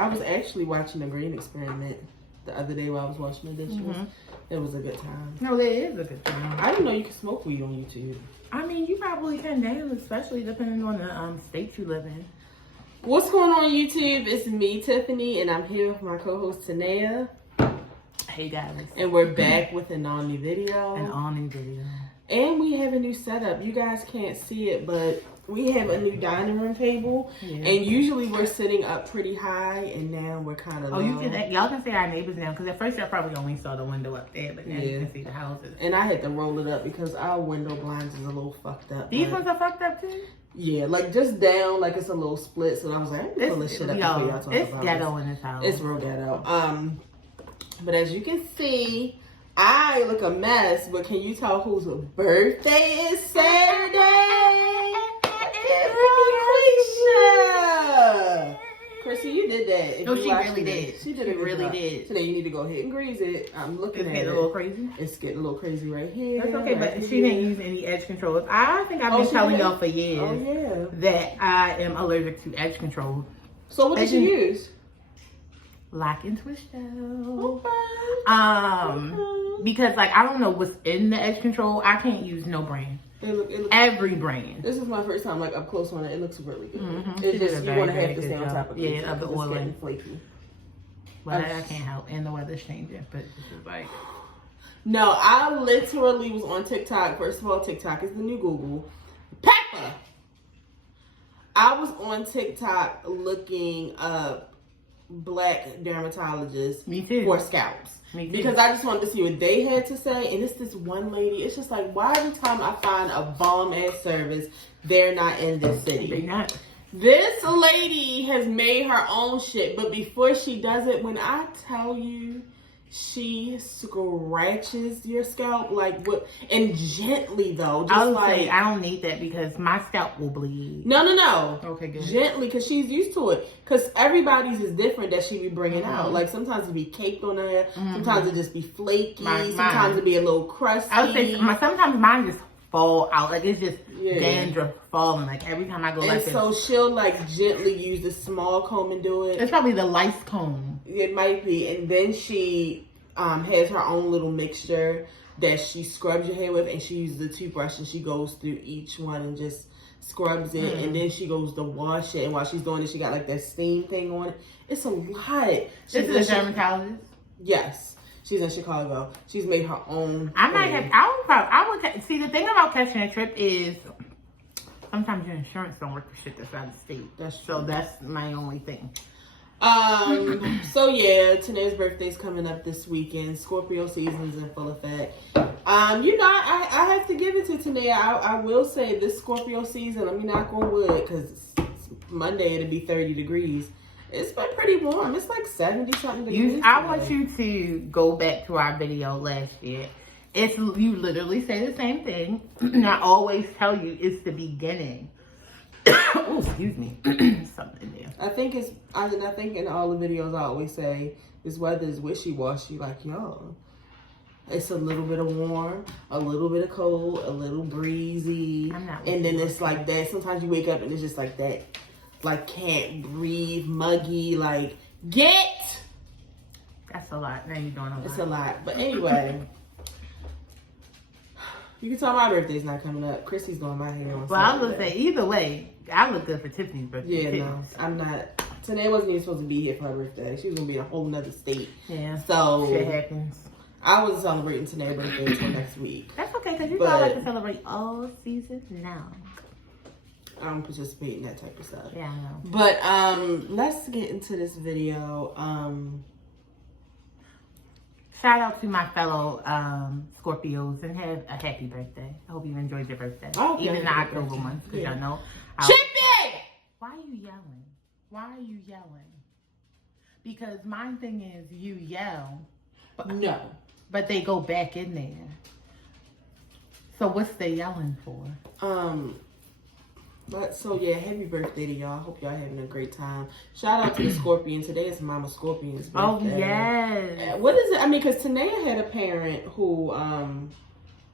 I was actually watching the Green Experiment the other day while I was washing the dishes. It was a good time. No, that is a good time. I didn't know you could smoke weed on YouTube. I mean, you probably can now, especially depending on the state you live in. What's going on YouTube? It's me, Tiffany, and I'm here with my co-host, Tanea. Hey, guys. And we're back with an all-new video. And we have a new setup. You guys can't see it, but we have a new dining room table. Yeah. And usually we're sitting up pretty high, and now we're kind of low. Y'all can see our neighbors now, because at first y'all probably only saw the window up there, but now you can see the houses. And I had to roll it up because our window blinds is a little fucked up. These ones are fucked up too? Yeah, like just down, like it's a little split. So I was like, I'm gonna pull this shit up before y'all talk about it. It's ghetto in this house. It's real ghetto. But as you can see, I look a mess, but can you tell whose birthday is Saturday? Chrissy, you did that. No, she really did. She did it really did. Today you need to go ahead and grease it. I'm looking at it. It's getting a little crazy. It's getting a little crazy right here. That's okay, but she didn't use any edge controls. I think I've been telling y'all for years that I am allergic to edge control. So what did you use? Lock and twist gel. Because like I don't know what's in the edge control. I can't use no brand. It look every brand. This is my first time like up close on it. It looks really good. It's just you want to have to stay on top of it. Yeah, of the oil and flaky. But I can't help, and the weather's changing. But this is like. No, I literally was on TikTok. First of all, TikTok is the new Google. Pepper. I was on TikTok looking up black dermatologists for scalps. Because I just wanted to see what they had to say. And it's this one lady. It's just like, why every time I find a bomb-ass service, they're not in this city? They're not. This lady has made her own shit. But before she does it, when I tell you, she scratches your scalp like what, and gently though. Just I don't need that because my scalp will bleed. No. Okay, good. Gently, because she's used to it. Because everybody's is different that she be bringing out. Like sometimes it be caked on her, sometimes it just be flaky, sometimes it be a little crusty. I would say sometimes mine just fall out, like it's just dandruff falling. Like every time I go like this. So she'll like gently use the small comb and do it. It's probably the lice comb. It might be, and then she has her own little mixture that she scrubs your hair with, and she uses a toothbrush and she goes through each one and just scrubs it, and then she goes to wash it. And while she's doing it, she got like that steam thing on it. It's a lot. This is a dermatologist. Yes. She's in Chicago. She's made her own. I would see the thing about catching a trip is sometimes your insurance don't work for shit that's out of state. That's my only thing. So yeah, Tanea's birthday's coming up this weekend. Scorpio season's in full effect. I have to give it to Tanea. I will say this Scorpio season, let me knock on wood, because Monday it'll be 30 degrees. It's been pretty warm. It's like 70-something degrees. I want you to go back to our video last year. You literally say the same thing. And I always tell you it's the beginning. Oh, excuse me. Something there. I think in all the videos I always say this weather is wishy-washy. Like, yo, it's a little bit of warm, a little bit of cold, a little breezy. And then it's like that. Sometimes you wake up and it's just like that. Like, can't breathe, muggy, like, get. That's a lot. Now you're doing a lot. It's a lot. But anyway, you can tell my birthday's not coming up. Chrissy's doing my hair on Saturday. I was going to say, either way, I look good for Tiffany's birthday. Yeah, no, I'm not. Tanea wasn't even supposed to be here for her birthday. She was going to be in a whole nother state. Yeah. So shit happens. I wasn't celebrating Tanea's birthday until next week. That's okay, because you know I like to celebrate all season long. I don't participate in that type of stuff. Yeah, I know. But let's get into this video. Shout out to my fellow Scorpios and have a happy birthday. I hope you enjoyed your birthday. Even in the October month, because y'all know. Chippy! Why are you yelling? Why are you yelling? Because my thing is you yell. But they go back in there. So what's they yelling for? But so yeah, happy birthday to y'all. Hope y'all having a great time. Shout out to the Scorpion. Today is Mama Scorpion's birthday. Oh yes. What is it? I mean, because Tanea had a parent who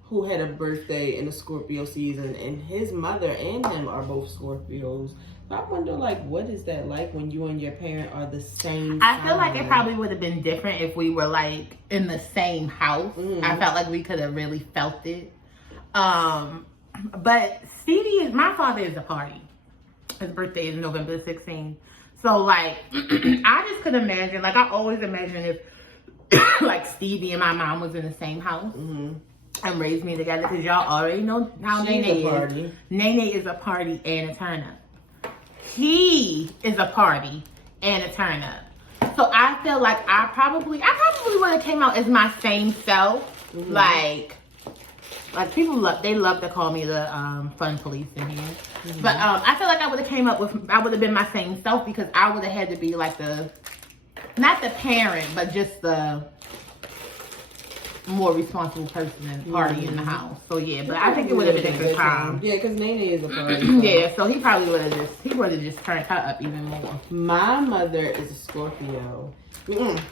who had a birthday in the Scorpio season, and his mother and him are both Scorpios. So I wonder, like, what is that like when you and your parent are the same I feel like sign? it probably would have been different if we were, like, in the same house. I felt like we could have really felt it. But Stevie my father is a party. His birthday is November 16th. So, like, I just could imagine, like, I always imagine if, like, Stevie and my mom was in the same house and raised me together, because y'all already know how Nene is. Nene is a party and a turn up. He is a party and a turn up. So I feel like I probably would have came out as my same self. Like people love to call me the fun police in here. But I feel like I would have been my same self, because I would have had to be like not the parent, but just the more responsible person and party in the house. So yeah, but I think it would have been a good time. Yeah, because Nene is a party. Yeah, so he probably would have just turned her up even more. My mother is a Scorpio.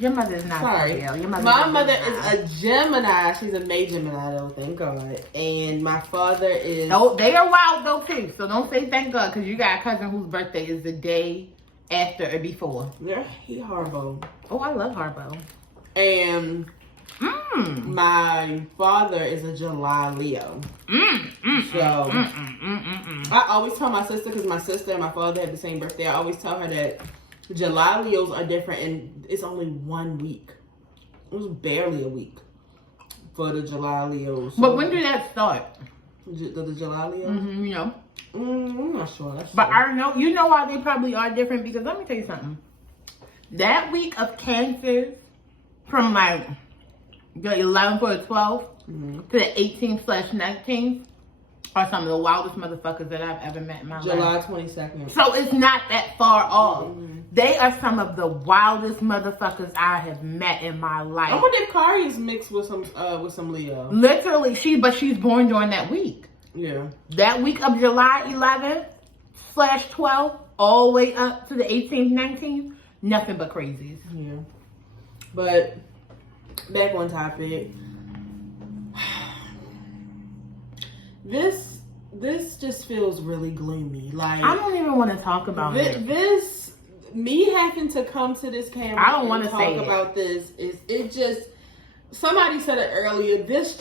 Your mother is not Scorpio. My mother is a Gemini. She's a May Gemini though, thank God. And my father is... No, they are wild though too. So don't say thank God, because you got a cousin whose birthday is the day after or before. Yeah, he Harbo. Oh, I love Harbo. And my father is a July Leo. So I always tell my sister, because my sister and my father have the same birthday, I always tell her that July Leos are different, and it's only 1 week. It was barely a week for the July Leos. So But when did that start? The July Leos? You know. I'm not sure. But I know, you know why they probably are different, because let me tell you something. That week of Cancers, from like the 11th or the 12th to the 18th/19th, are some of the wildest motherfuckers that I've ever met in my life. July 22nd. So it's not that far off. They are some of the wildest motherfuckers I have met in my life. I wonder if Kari is mixed with some Leo. Literally, she's born during that week. Yeah. That week of July 11th/12th, all the way up to the 18th, 19th, nothing but crazies. Yeah. But back on topic. This just feels really gloomy. Like, I don't even want to talk about it. Me having to come to this camera I don't want to talk about this it just, somebody said it earlier, it's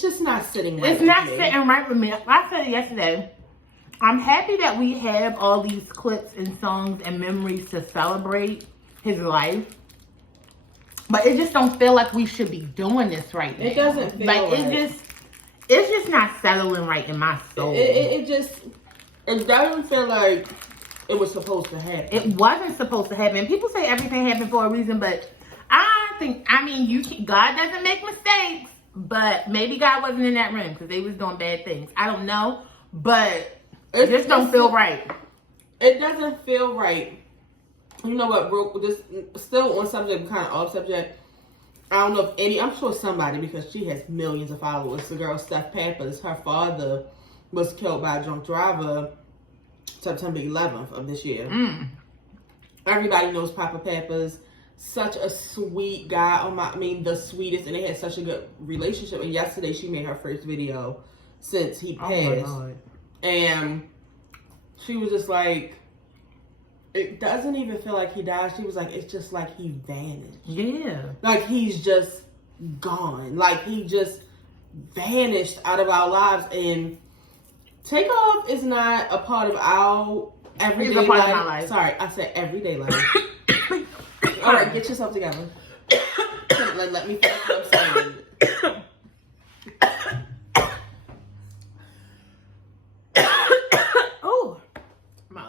just not sitting right. It's not sitting right with me. I said it yesterday. I'm happy that we have all these clips and songs and memories to celebrate his life. But it just don't feel like we should be doing this right now. It doesn't feel like right. It's just not settling right in my soul. It doesn't feel like it was supposed to happen. It wasn't supposed to happen. People say everything happened for a reason, but God doesn't make mistakes, but maybe God wasn't in that room because they was doing bad things. I don't know, but it just don't feel right. It doesn't feel right. You know what, this still on subject, kind of off subject. I don't know if I'm sure somebody, because she has millions of followers. The girl Steph Pappas, her father was killed by a drunk driver September 11th of this year. Everybody knows Papa Pappas. Such a sweet guy. The sweetest, and they had such a good relationship. And yesterday she made her first video since he passed. Oh my God. And she was just like, it doesn't even feel like he died. She was like, it's just like he vanished. Yeah. Like he's just gone. Like he just vanished out of our lives. And Takeoff is not a part of our everyday life. Of my life. Sorry, I said everyday life. All right, get yourself together. Let me finish what I'm saying.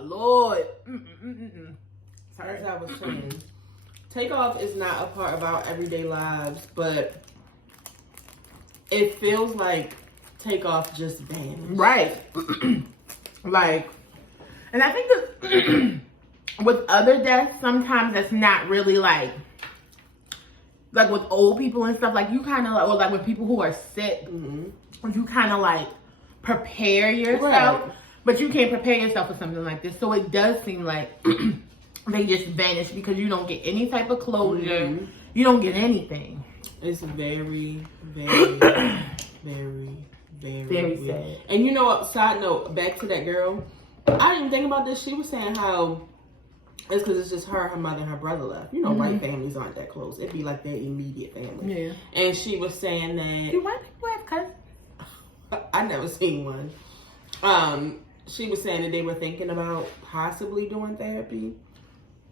Lord. Sorry. As I was saying, Takeoff is not a part of our everyday lives, but it feels like Takeoff just vanished. Right. Like, and I think that with other deaths, sometimes that's not really like with old people and stuff, like you kind of like, or like with people who are sick, you kind of like prepare yourself. Right. But you can't prepare yourself for something like this. So it does seem like they just vanish because you don't get any type of closure. You don't get anything. It's very, very Very, very, Very weird. sad. And you know what? Side note, back to that girl. I didn't even think about this. She was saying how it's because it's just her mother, and her brother left. You know, white families aren't that close. It'd be like their immediate family. Yeah. And she was saying that. Do white people have cousins? I never seen one. She was saying that they were thinking about possibly doing therapy.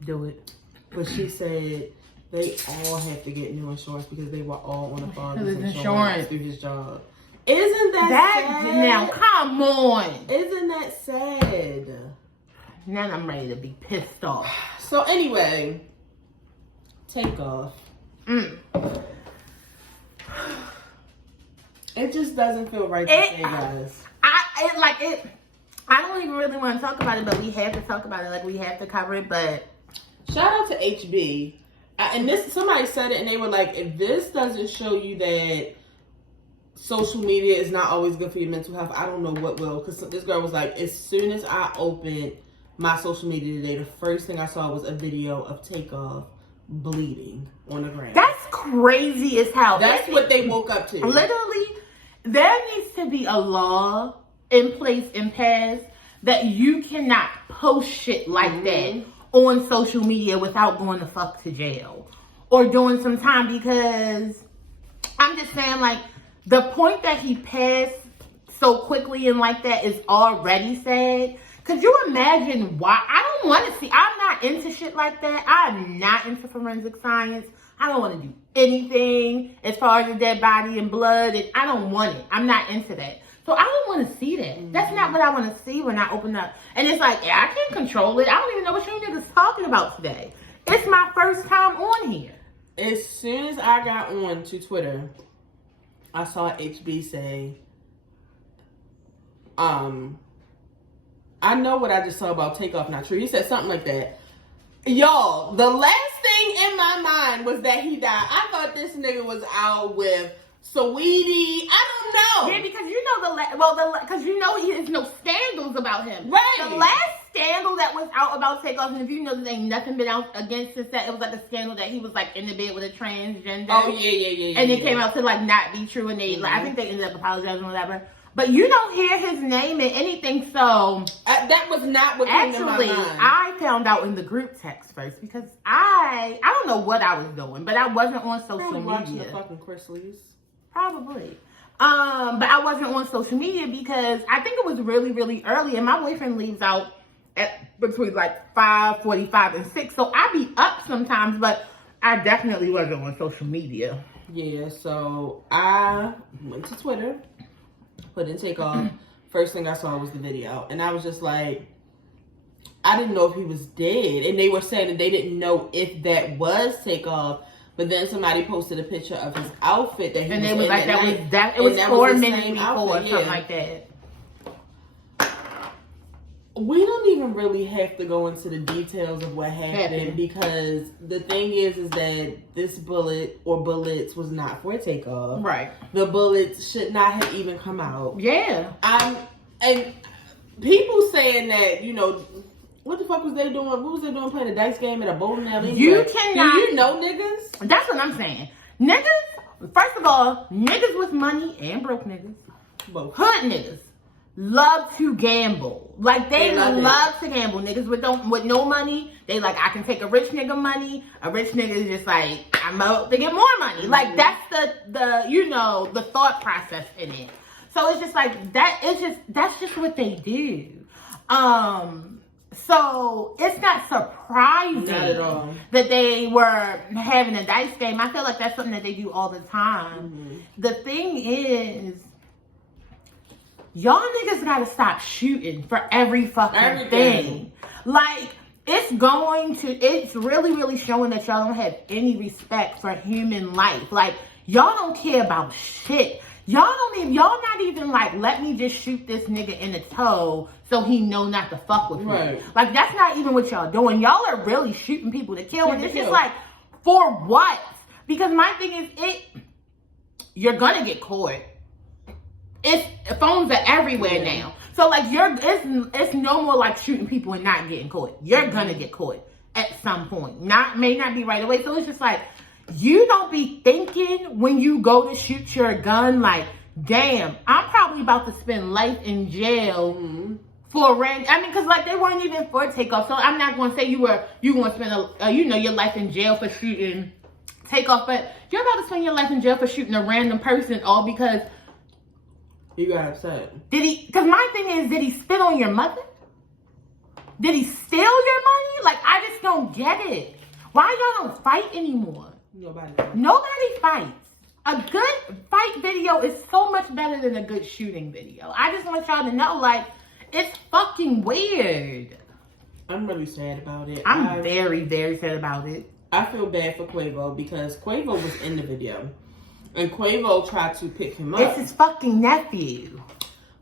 Do it. But she said they all have to get new insurance because they were all on the father's His insurance through his job. Isn't that sad? Now, come on. Isn't that sad? Now I'm ready to be pissed off. So anyway, Takeoff. It just doesn't feel right to say, guys. I don't even really want to talk about it, but we have to talk about it. Like, we have to cover it, but... Shout out to HB. And this, somebody said it, and they were like, if this doesn't show you that social media is not always good for your mental health, I don't know what will. Because this girl was like, as soon as I opened my social media today, the first thing I saw was a video of Takeoff bleeding on the ground. That's crazy as hell. That's what they woke up to. Literally, there needs to be a law in place and passed that you cannot post shit like that on social media without going the fuck to jail or doing some time, because I'm just saying, like, the point that he passed so quickly and like that is already sad. Could you imagine why? I don't want to see. I'm not into shit like that. I'm not into forensic science. I don't want to do anything as far as the dead body and blood. And I don't want it. I'm not into that. So I don't want to see that. That's not what I want to see when I open up. And it's like, yeah, I can't control it. I don't even know what you niggas talking about today. It's my first time on here. As soon as I got on to Twitter, I saw HB say, I know what I just saw about Takeoff not true. He said something like that. Y'all, the last thing in my mind was that he died. I thought this nigga was out with Saweetie. I don't know. Yeah, because you know because you know there's no scandals about him. Right. The last scandal that was out about Takeoff, and if you know there ain't nothing been out against it, it was like a scandal that he was like in the bed with a transgender. Oh yeah. And it came out to like not be true, and they like, I think they ended up apologizing or whatever. But you don't hear his name in anything, so that was not what came to my mind. I found out in the group text first because I don't know what I was doing, but I wasn't on social media. Watching the fucking Chrisleys. Probably. But I wasn't on social media because I think it was really, really early, and my boyfriend leaves out at between like 5:45 and 6, so I be up sometimes, but I definitely wasn't on social media. Yeah, so I went to Twitter, put in Takeoff. First thing I saw was the video, and I was just like, I didn't know if he was dead, and they were saying that they didn't know if that was Takeoff. But then somebody posted a picture of his outfit that he was in. And they was like, it was 4 minutes before or something like that. We don't even really have to go into the details of what happened because the thing is that this bullet or bullets was not for Takeoff. Right. The bullets should not have even come out. Yeah. And people saying that, you know, what the fuck was they doing? What was they doing playing a dice game at a bowling alley? You cannot. Do you know niggas? That's what I'm saying. Niggas, first of all, niggas with money and broke niggas, both hood niggas, love to gamble. Like, they love to gamble. Niggas with no money, they like, I can take a rich nigga money. A rich nigga is just like, I'm out to get more money. Like, that's the you know, the thought process in it. So it's just like, that's just what they do. So it's not surprising not at all that they were having a dice game. I feel like that's something that they do all the time. The thing is, y'all niggas gotta stop shooting for every fucking thing. Like, it's really, really showing that y'all don't have any respect for human life. Like, y'all don't care about shit. Y'all not even like, let me just shoot this nigga in the toe so he know not to fuck with me. Like, that's not even what y'all doing. Y'all are really shooting people to kill. And it's just like, for what? Because my thing is, you're gonna get caught. Phones are everywhere now. So like, it's no more like shooting people and not getting caught. You're gonna get caught at some point. May not be right away. So it's just like, you don't be thinking when you go to shoot your gun, like, damn, I'm probably about to spend life in jail for rent. I mean, because like they weren't even for Takeoff. So I'm not going to say you going to spend your life in jail for shooting Takeoff, but you're about to spend your life in jail for shooting a random person all because you got upset. Did he? Because my thing is, did he spit on your mother? Did he steal your money? Like, I just don't get it. Why y'all don't fight anymore? Nobody fights. A good fight video is so much better than a good shooting video. I just want y'all to know, like, it's fucking weird. I'm really sad about it. I'm very, very sad about it. I feel bad for Quavo because Quavo was in the video. And Quavo tried to pick him up. It's his fucking nephew.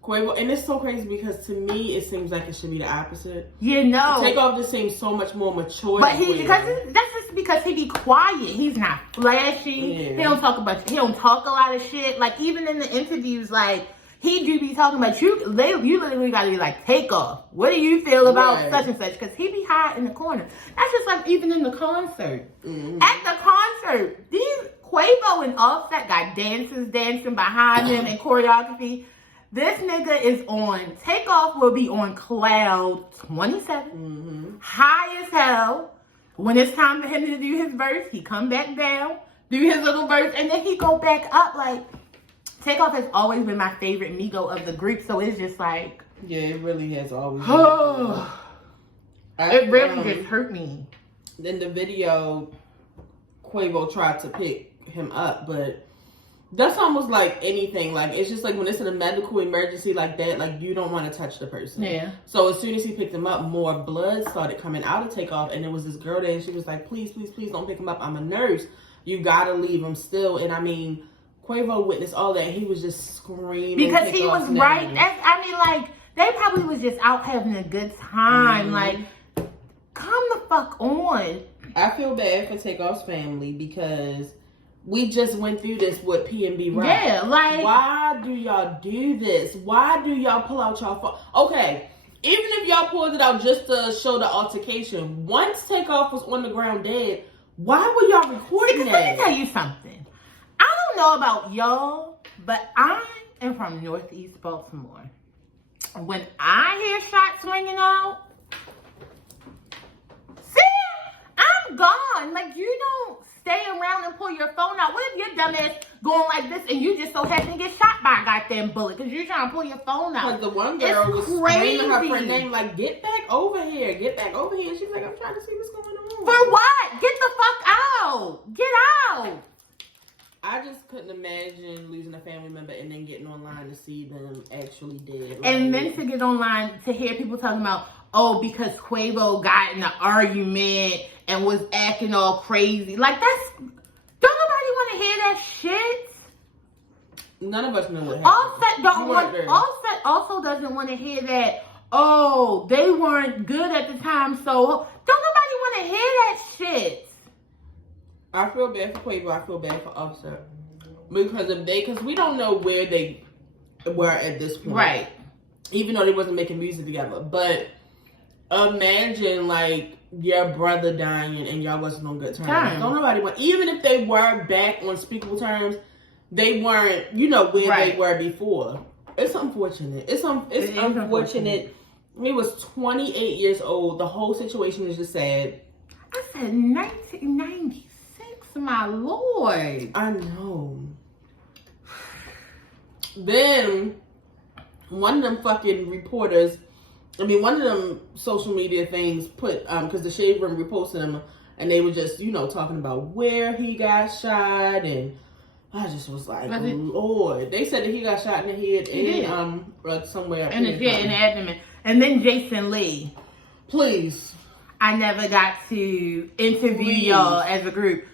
Quavo, and it's so crazy because to me, it seems like it should be the opposite. You know. Takeoff just seems so much more mature. But that's just because he be quiet. He's not flashy. Yeah. He don't talk a lot of shit. Like, even in the interviews, like, he do be talking about you literally gotta be like, Takeoff. What do you feel about such and such? Because he be high in the corner. That's just like even in the concert. Mm-hmm. At the concert, these Quavo and Offset got dancers dancing behind him and choreography. This nigga is on, Takeoff will be on cloud 27, high as hell. When it's time for him to do his verse, he come back down, do his little verse, and then he go back up. Like, Takeoff has always been my favorite Migo of the group, so it's just like... Yeah, it really has always been. It really just hurt me. In the video, Quavo tried to pick him up, but that's almost like anything. Like, it's just like when it's in a medical emergency like that, like, you don't want to touch the person. Yeah. So as soon as he picked him up, more blood started coming out of Takeoff, and there was this girl there, and she was like, please, please, please don't pick him up. I'm a nurse. You gotta leave him still. And I mean, Quavo witnessed all that. He was just screaming. Because he was right. Like, they probably was just out having a good time. Like, come the fuck on. I feel bad for Takeoff's family because we just went through this with P&B Rock. Yeah, like... Why do y'all do this? Why do y'all pull out y'all phone? Okay, even if y'all pulled it out just to show the altercation, once Takeoff was on the ground dead, why were y'all recording that? Let me tell you something. I don't know about y'all, but I am from Northeast Baltimore. When I hear shots ringing out, I'm gone. Like, you don't stay around and pull your phone out. What if your dumb ass going like this and you just so happen to get shot by a goddamn bullet because you're trying to pull your phone out? Because the one girl was screaming her friend name like, get back over here. Get back over here. And she's like, I'm trying to see what's going on. For what? Get the fuck out. Get out. I just couldn't imagine losing a family member and then getting online to see them actually dead. And then to get online to hear people talking about, oh, because Quavo got in an argument and was acting all crazy. Like, that's... Don't nobody want to hear that shit. None of us know what happened. Offset also doesn't want to hear that, oh, they weren't good at the time, so... Don't nobody want to hear that shit. I feel bad for Quavo. I feel bad for Offset. Because we don't know where they were at this point. Right. Even though they wasn't making music together. But imagine, like, your brother dying and y'all wasn't on good terms. Don't nobody want... Even if they were back on speakable terms, they weren't, where they were before. It's unfortunate. It's unfortunate. He was 28 years old. The whole situation is just sad. I said 1996, my lord. I know. Then, one of them fucking reporters, one of them social media things put, because the Shade Room reposted them, and they were just, talking about where he got shot, and I just was like, Lord. They said that he got shot in the head somewhere. In the abdomen. And then Jason Lee. Please. I never got to interview y'all as a group.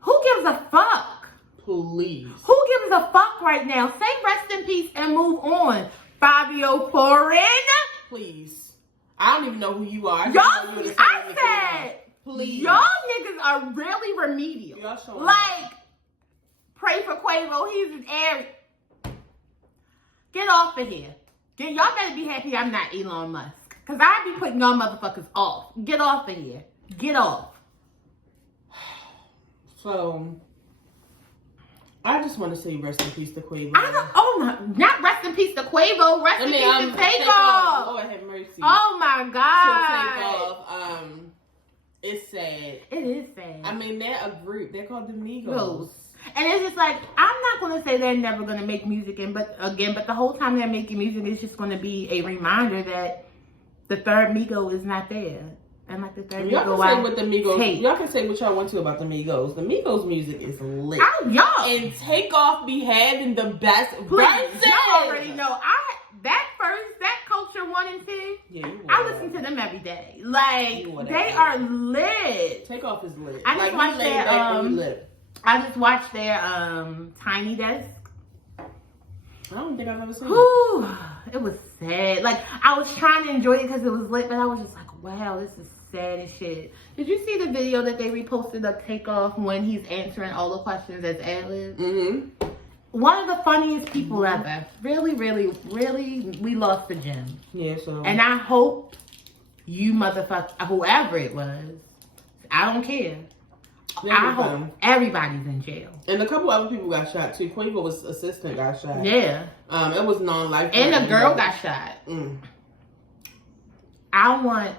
Who gives a fuck? Please. Who gives a fuck right now? Say rest in peace and move on. Fabio Foreign. Please. I don't even know who you are. I said, please. Y'all niggas are really remedial. Like, pray for Quavo. He's an air. Get off of here. Y'all better be happy I'm not Elon Musk. Because I be putting y'all motherfuckers off. Get off of here. Get off. So, I just want to say rest in peace to Quavo. Not rest in peace to Quavo. Rest in peace to Takeoff. Lord have mercy. Oh my God. Takeoff. It's sad. It is sad. I mean, they're a group. They're called the Migos. And it's just like, I'm not going to say they're never going to make music but the whole time they're making music, it's just going to be a reminder that the third Migo is not there. And like the third y'all Migo, can say what the Migos. Y'all can say what y'all want to about the Migos. The Migos music is lit. And Takeoff be having the best verses. Y'all already know. That Culture 1 and 2. Yeah, I listen to them every day. Like, they are lit. Takeoff is lit. I just watched their I just watched their Tiny Desk. I don't think I've ever seen it. It was sad. Like, I was trying to enjoy it because it was lit, but I was just like, wow, this is sad as shit. Did you see the video that they reposted of Takeoff when he's answering all the questions as ad-lib? Mm-hmm. One of the funniest people ever. Really, really, really, we lost the gem. Yeah, so. And I hope you motherfucker, whoever it was, I don't care. I hope everybody's in jail. And a couple other people got shot too. Quavo's assistant got shot. Yeah. It was non-life. And a girl got shot. Mm. I want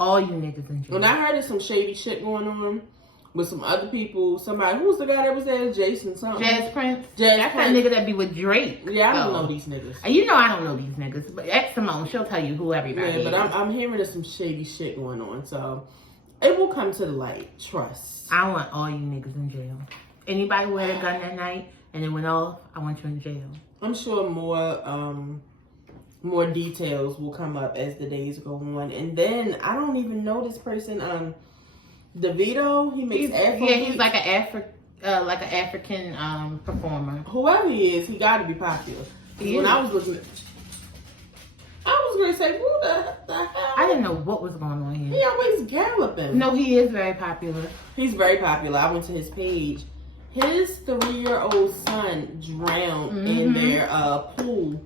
all you niggas in jail. When I heard of some shady shit going on with some other people, somebody, who was the guy that was there? Jason something. Jazz Prince. That's that nigga that be with Drake. Yeah, I don't know these niggas. You know I don't know these niggas. But ask Simone, she'll tell you who everybody is. Yeah, but I'm hearing there's some shady shit going on. So it will come to the light. Trust. I want all you niggas in jail. Anybody who had a gun that night and it went off, I want you in jail. I'm sure more details will come up as the days go on. And then I don't even know this person. DeVito, he makes Afro. Yeah, he's like an African performer. Whoever he is, he got to be popular. When I was looking, I was gonna say, who the hell? I didn't know what was going on here. He always galloping. No, he is very popular. He's very popular. I went to his page. His 3-year-old son drowned in their pool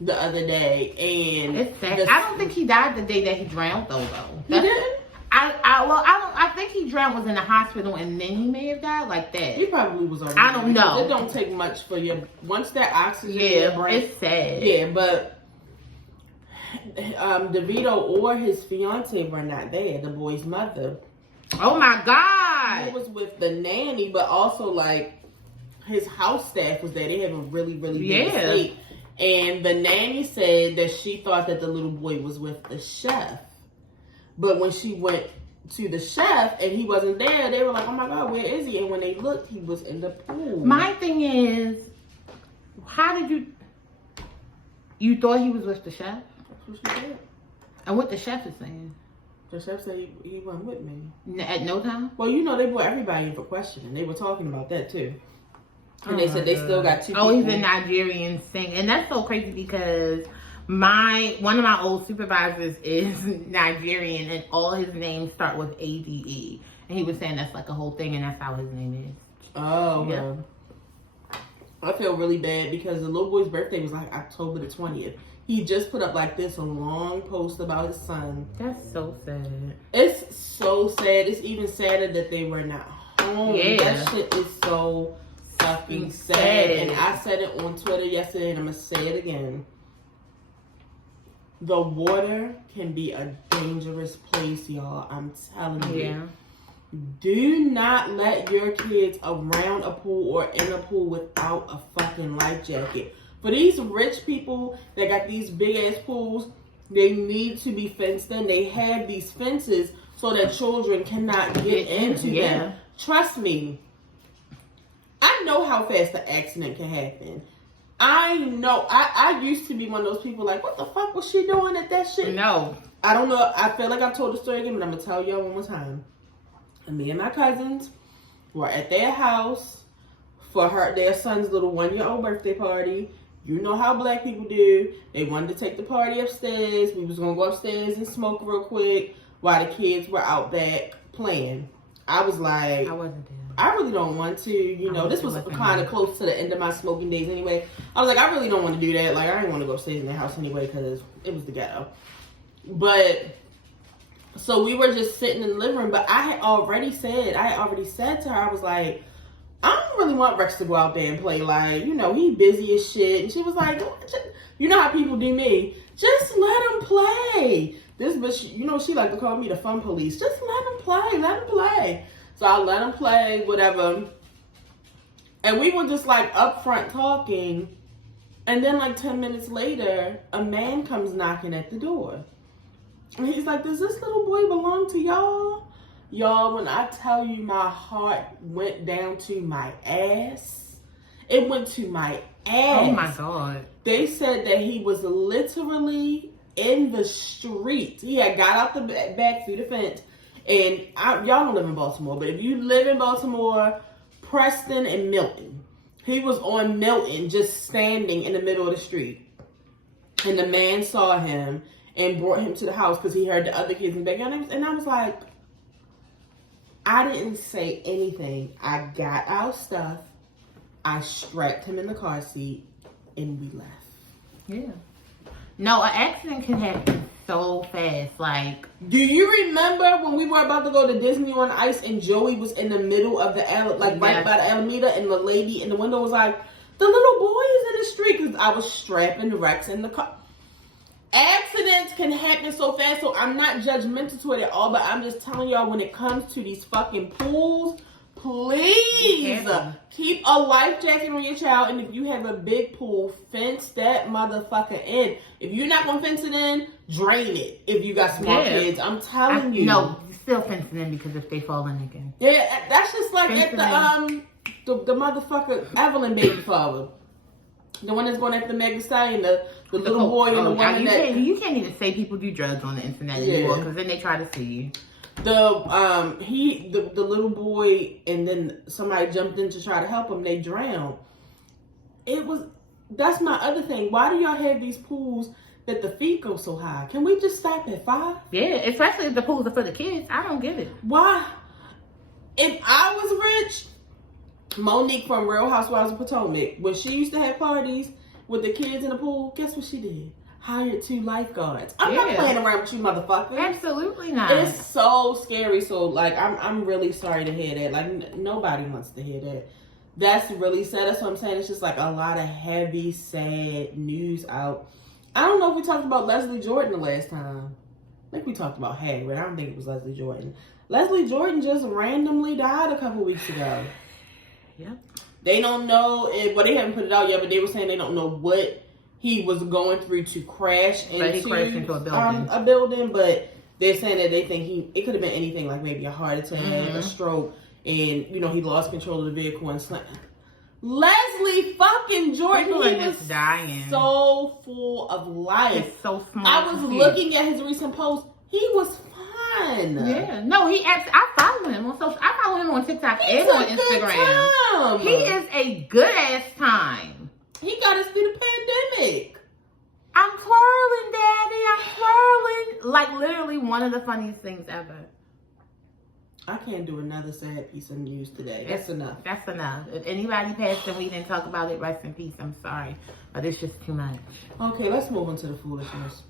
the other day, and it's sad. I don't think he died the day that he drowned, though. He didn't. I think he drowned, was in the hospital, and then he may have died like that. He probably was already. I don't know. It don't take much for your once that oxygen. Yeah, it's sad. Yeah, but DeVito or his fiance were not there. The boy's mother. Oh my God! He was with the nanny, but also like his house staff was there. They have a really, really big estate. And the nanny said that she thought that the little boy was with the chef. But when she went to the chef and he wasn't there, they were like, oh my God, where is he? And when they looked, he was in the pool. My thing is, how did you thought he was with the chef? That's what she said. And what the chef is saying? The chef said he wasn't with me. At no time? Well, you know, they brought everybody in for questioning. They were talking about that too. And they said they still got 2 people. Oh, he's a Nigerian singer. And that's so crazy because one of my old supervisors is Nigerian and all his names start with ADE. And he was saying that's like a whole thing and that's how his name is. Oh, yeah. I feel really bad because the little boy's birthday was like October the 20th. He just put up like this a long post about his son. That's so sad. It's so sad. It's even sadder that they were not home. Yeah. That shit is so fucking sad. And I said it on Twitter yesterday and I'm going to say it again. The water can be a dangerous place, y'all. I'm telling you. Yeah. Do not let your kids around a pool or in a pool without a fucking life jacket. For these rich people that got these big ass pools, they need to be fenced in. They have these fences so that children cannot get into them. Trust me. I know how fast the accident can happen. I know. I used to be one of those people like, what the fuck was she doing at that shit? No. I don't know. I feel like I've told the story again, but I'm going to tell y'all one more time. And me and my cousins were at their house for their son's little 1-year-old birthday party. You know how black people do. They wanted to take the party upstairs. We was going to go upstairs and smoke real quick while the kids were out back playing. I was like, I wasn't there. I really don't want to. You know, this was kind of close to the end of my smoking days anyway. I was like, I really don't want to do that. Like, I didn't want to go upstairs in their house anyway because it was the ghetto. But, so we were just sitting in the living room. But I had already said to her, I was like, I don't really want Rex to go out there and play. Like, you know, he busy as shit. And she was like, you know how people do me. Just let him play. This bitch, you know, she like to call me the fun police. Just let him play. Let him play. So I let him play, whatever. And we were just like up front talking. And then like 10 minutes later, a man comes knocking at the door. And he's like, does this little boy belong to y'all? Y'all, when I tell you my heart went down to my ass, it went to my ass. Oh my God. They said that he was literally in the street. He had got out the back through the fence. And y'all don't live in Baltimore, but if you live in Baltimore, Preston and Milton, he was on Milton just standing in the middle of the street. And the man saw him and brought him to the house because he heard the other kids in the backyard. And I was like, I didn't say anything. I got our stuff. I strapped him in the car seat and we left. Yeah. No, an accident can happen so fast. Like, do you remember when we were about to go to Disney on Ice and Joey was in the middle of the right by the Alameda, and the lady in the window was like, the little boy is in the street, because I was strapping Rex in the car. Accidents can happen so fast, so I'm not judgmental to it at all, but I'm just telling y'all, when it comes to these fucking pools, please keep a life jacket on your child, and if you have a big pool, fence that motherfucker in. If you're not gonna fence it in, drain it. If you got small kids, I'm telling you. No, still fence it in, because if they fall in again. Yeah, that's just like at the motherfucker Evelyn baby father. The one that's going after Megan Stallion, the little boy and the woman you can't even say people do drugs on the internet anymore, because then they try to see you. The little boy, and then somebody jumped in to try to help him. They drowned. That's my other thing. Why do y'all have these pools that the feet go so high? Can we just stop at 5? Yeah, especially if the pools are for the kids. I don't get it. Why? If I was rich, Monique from Real Housewives of Potomac, when she used to have parties with the kids in the pool, guess what she did? Hired 2 lifeguards. I'm not playing around with you, motherfucker. Absolutely not. It's so scary. So, like, I'm really sorry to hear that. Like, nobody wants to hear that. That's really sad. That's what I'm saying. It's just like a lot of heavy, sad news out. I don't know if we talked about Leslie Jordan the last time. I think we talked about Harry, but I don't think it was Leslie Jordan. Leslie Jordan just randomly died a couple weeks ago. Yep. They don't know well, they haven't put it out yet, but they were saying they don't know what he was going through to crash into a building. But they're saying that they think it could have been anything, like maybe a heart attack, a stroke, and he lost control of the vehicle and slammed. Leslie fucking Jordan, people he are was just dying. So full of life. He's so smart. I was looking at his recent post. He was fine. Yeah. No, I follow him on social. I follow him on TikTok and on Instagram. He is a good ass time. He got us through the pandemic. I'm twirling, Daddy. I'm twirling. Like, literally one of the funniest things ever. I can't do another sad piece of news today. That's enough. That's enough. If anybody passed and we didn't talk about it, rest in peace. I'm sorry. But it's just too much. Okay, let's move on to the foolishness.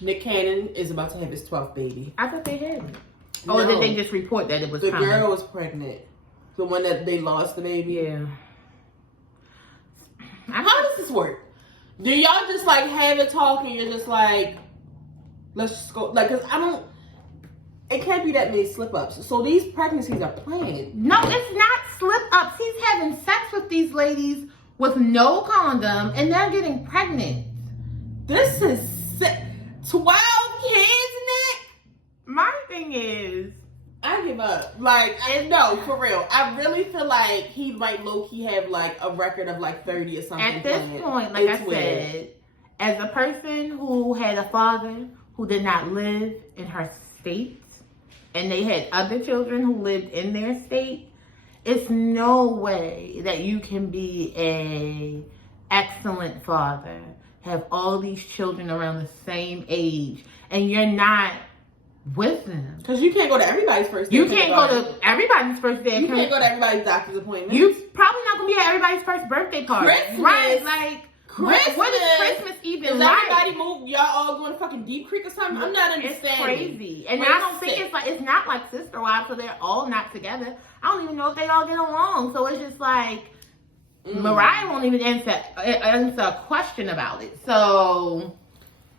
Nick Cannon is about to have his 12th baby. I thought they had it. Or did they just report that it was coming? The girl was pregnant. The one that they lost the baby. Yeah. How does this work? Do y'all just like have a talk and you're just like, let's just go? Like, cause it can't be that many slip ups. So these pregnancies are planned. No, it's not slip ups. He's having sex with these ladies with no condom and they're getting pregnant. This is sick. 12 kids, Nick? My thing is, I give up. Like, no, for real. I really feel like he might low-key have like a record of like 30 or something. At this point, like I said, as a person who had a father who did not live in her state, and they had other children who lived in their state, it's no way that you can be a excellent father, have all these children around the same age, and you're not with them. Because you can't go to everybody's first day. You can't go to everybody's first day. You can't go to everybody's doctor's appointment. You probably not going to be at everybody's first birthday party. Christmas. Right, like... Christmas. What is Christmas even is like? everybody move? Y'all all going to fucking Deep Creek or something? I'm not understanding. It's crazy. And I don't think it's not like sister wives, so they're all not together. I don't even know if they all get along. So it's just like, Mariah won't even answer a question about it. So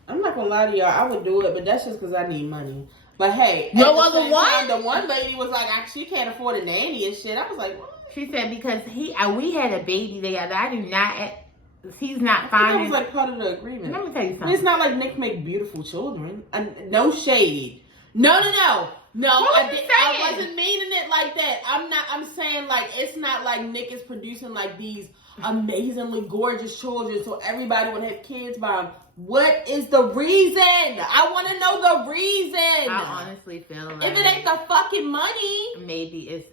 I'm not gonna lie to y'all, I would do it, but that's just because I need money. But hey, no other one. The one lady was like, she can't afford a nanny and shit. I was like, what? She said because we had a baby together. I do not. He's not fine. fine. That was like part of the agreement. Let me tell you something. It's not like Nick make beautiful children. No shade. No. I wasn't meaning it like that. I'm saying like it's not like Nick is producing like these amazingly gorgeous children so everybody would have kids by him. What is the reason? I want to know the reason. I honestly feel like if it ain't the fucking money, maybe it's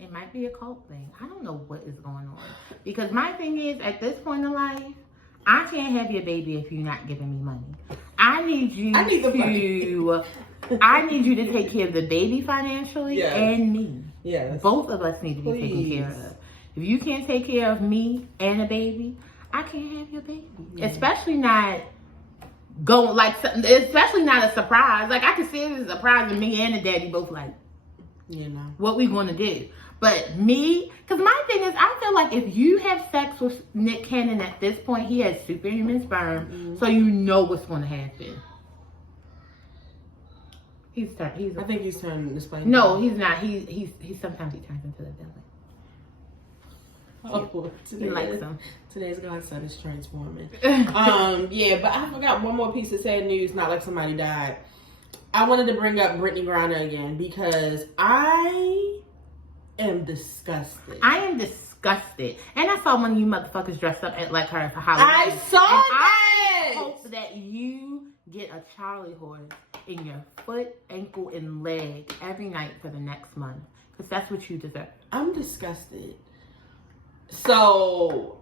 it might be a cult thing. I don't know what is going on. Because my thing is, at this point in life, I can't have your baby if you're not giving me money. I need you to take care of the baby financially and me. Yes. Both of us need to be taken care of. If you can't take care of me and a baby, I can't have your baby. Especially not especially not a surprise. Like I can see it as a surprise and me and the daddy both like, what we gonna do? But me, because my thing is, I feel like if you have sex with Nick Cannon at this point, he has superhuman sperm, so you know what's going to happen. I think he's turning this way. No, he's not. He's sometimes he turns into the villain. Oh, he likes him. Today's godson is transforming. But I forgot one more piece of sad news. Not like somebody died. I wanted to bring up Brittany Griner again because I am disgusted. And I saw one of you motherfuckers dressed up like her for Halloween. I saw that. I hope that you get a Charlie horse in your foot, ankle, and leg every night for the next month. Because that's what you deserve. I'm disgusted. So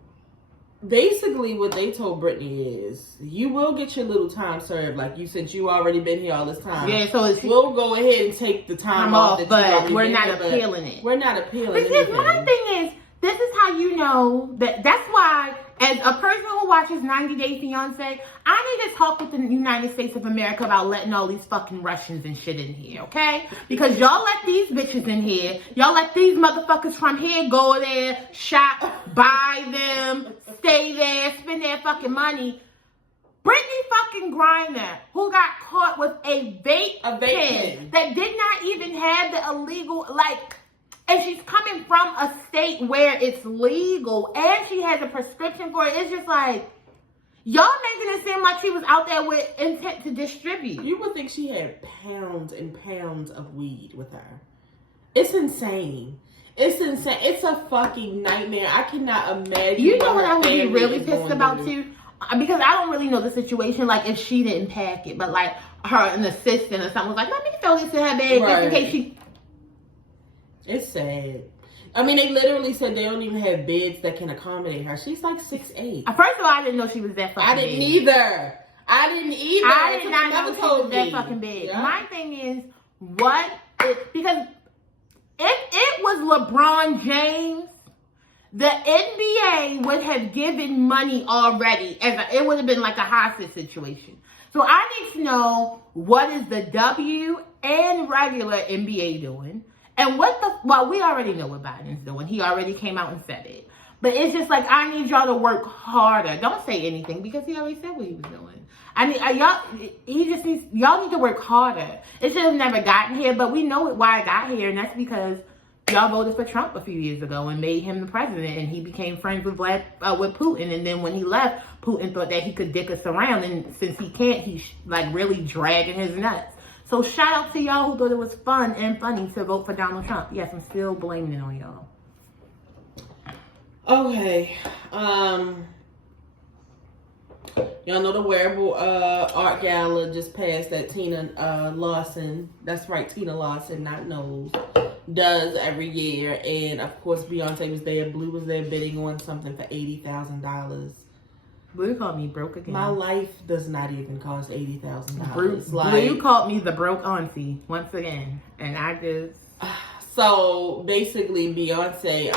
basically what they told Brittany is you will get your little time served, like since you already been here all this time. Yeah, so we'll go ahead and take the time off, but we're not appealing it. We're not appealing it. Because my thing is, this is how you know that's why, as a person who watches 90 Day Fiance, I need to talk with the United States of America about letting all these fucking Russians and shit in here, okay? Because y'all let these bitches in here. Y'all let these motherfuckers from here go there, shop, buy them, stay there, spend their fucking money. Brittany fucking Griner, who got caught with a vape pen that did not even have the illegal, and she's coming from a state where it's legal, and she has a prescription for it. It's just like, y'all making it seem like she was out there with intent to distribute. You would think she had pounds and pounds of weed with her. It's insane. It's a fucking nightmare. I cannot imagine. You know what I would be really pissed about too? Because I don't really know the situation, like if she didn't pack it, but like an assistant or something was like, let me throw this in her bag just in case she... It's sad. I mean, they literally said they don't even have beds that can accommodate her. She's like 6'8". First of all, I didn't know she was that fucking big. I didn't either. I did not know she was that fucking big. Yeah. My thing is, because if it was LeBron James, the NBA would have given money already. It would have been like a hostage situation. So I need to know, what is the W and regular NBA doing? And we already know what Biden's doing. He already came out and said it. But it's just like, I need y'all to work harder. Don't say anything because he already said what he was doing. Y'all need to work harder. It should have never gotten here, but we know why it got here, and that's because y'all voted for Trump a few years ago and made him the president, and he became friends with Putin. And then when he left, Putin thought that he could dick us around, and since he can't, he's like really dragging his nuts. So shout out to y'all who thought it was fun and funny to vote for Donald Trump. Yes, I'm still blaming it on y'all. Okay. Y'all know the wearable art gala just passed that Tina Lawson, that's right, Tina Lawson, not Knowles, does every year. And of course Beyonce was there. Blue was there bidding on something for $80,000. Blue called me broke again. My life does not even cost $80,000. Blue called me the broke auntie once again, and I just... So basically, Beyonce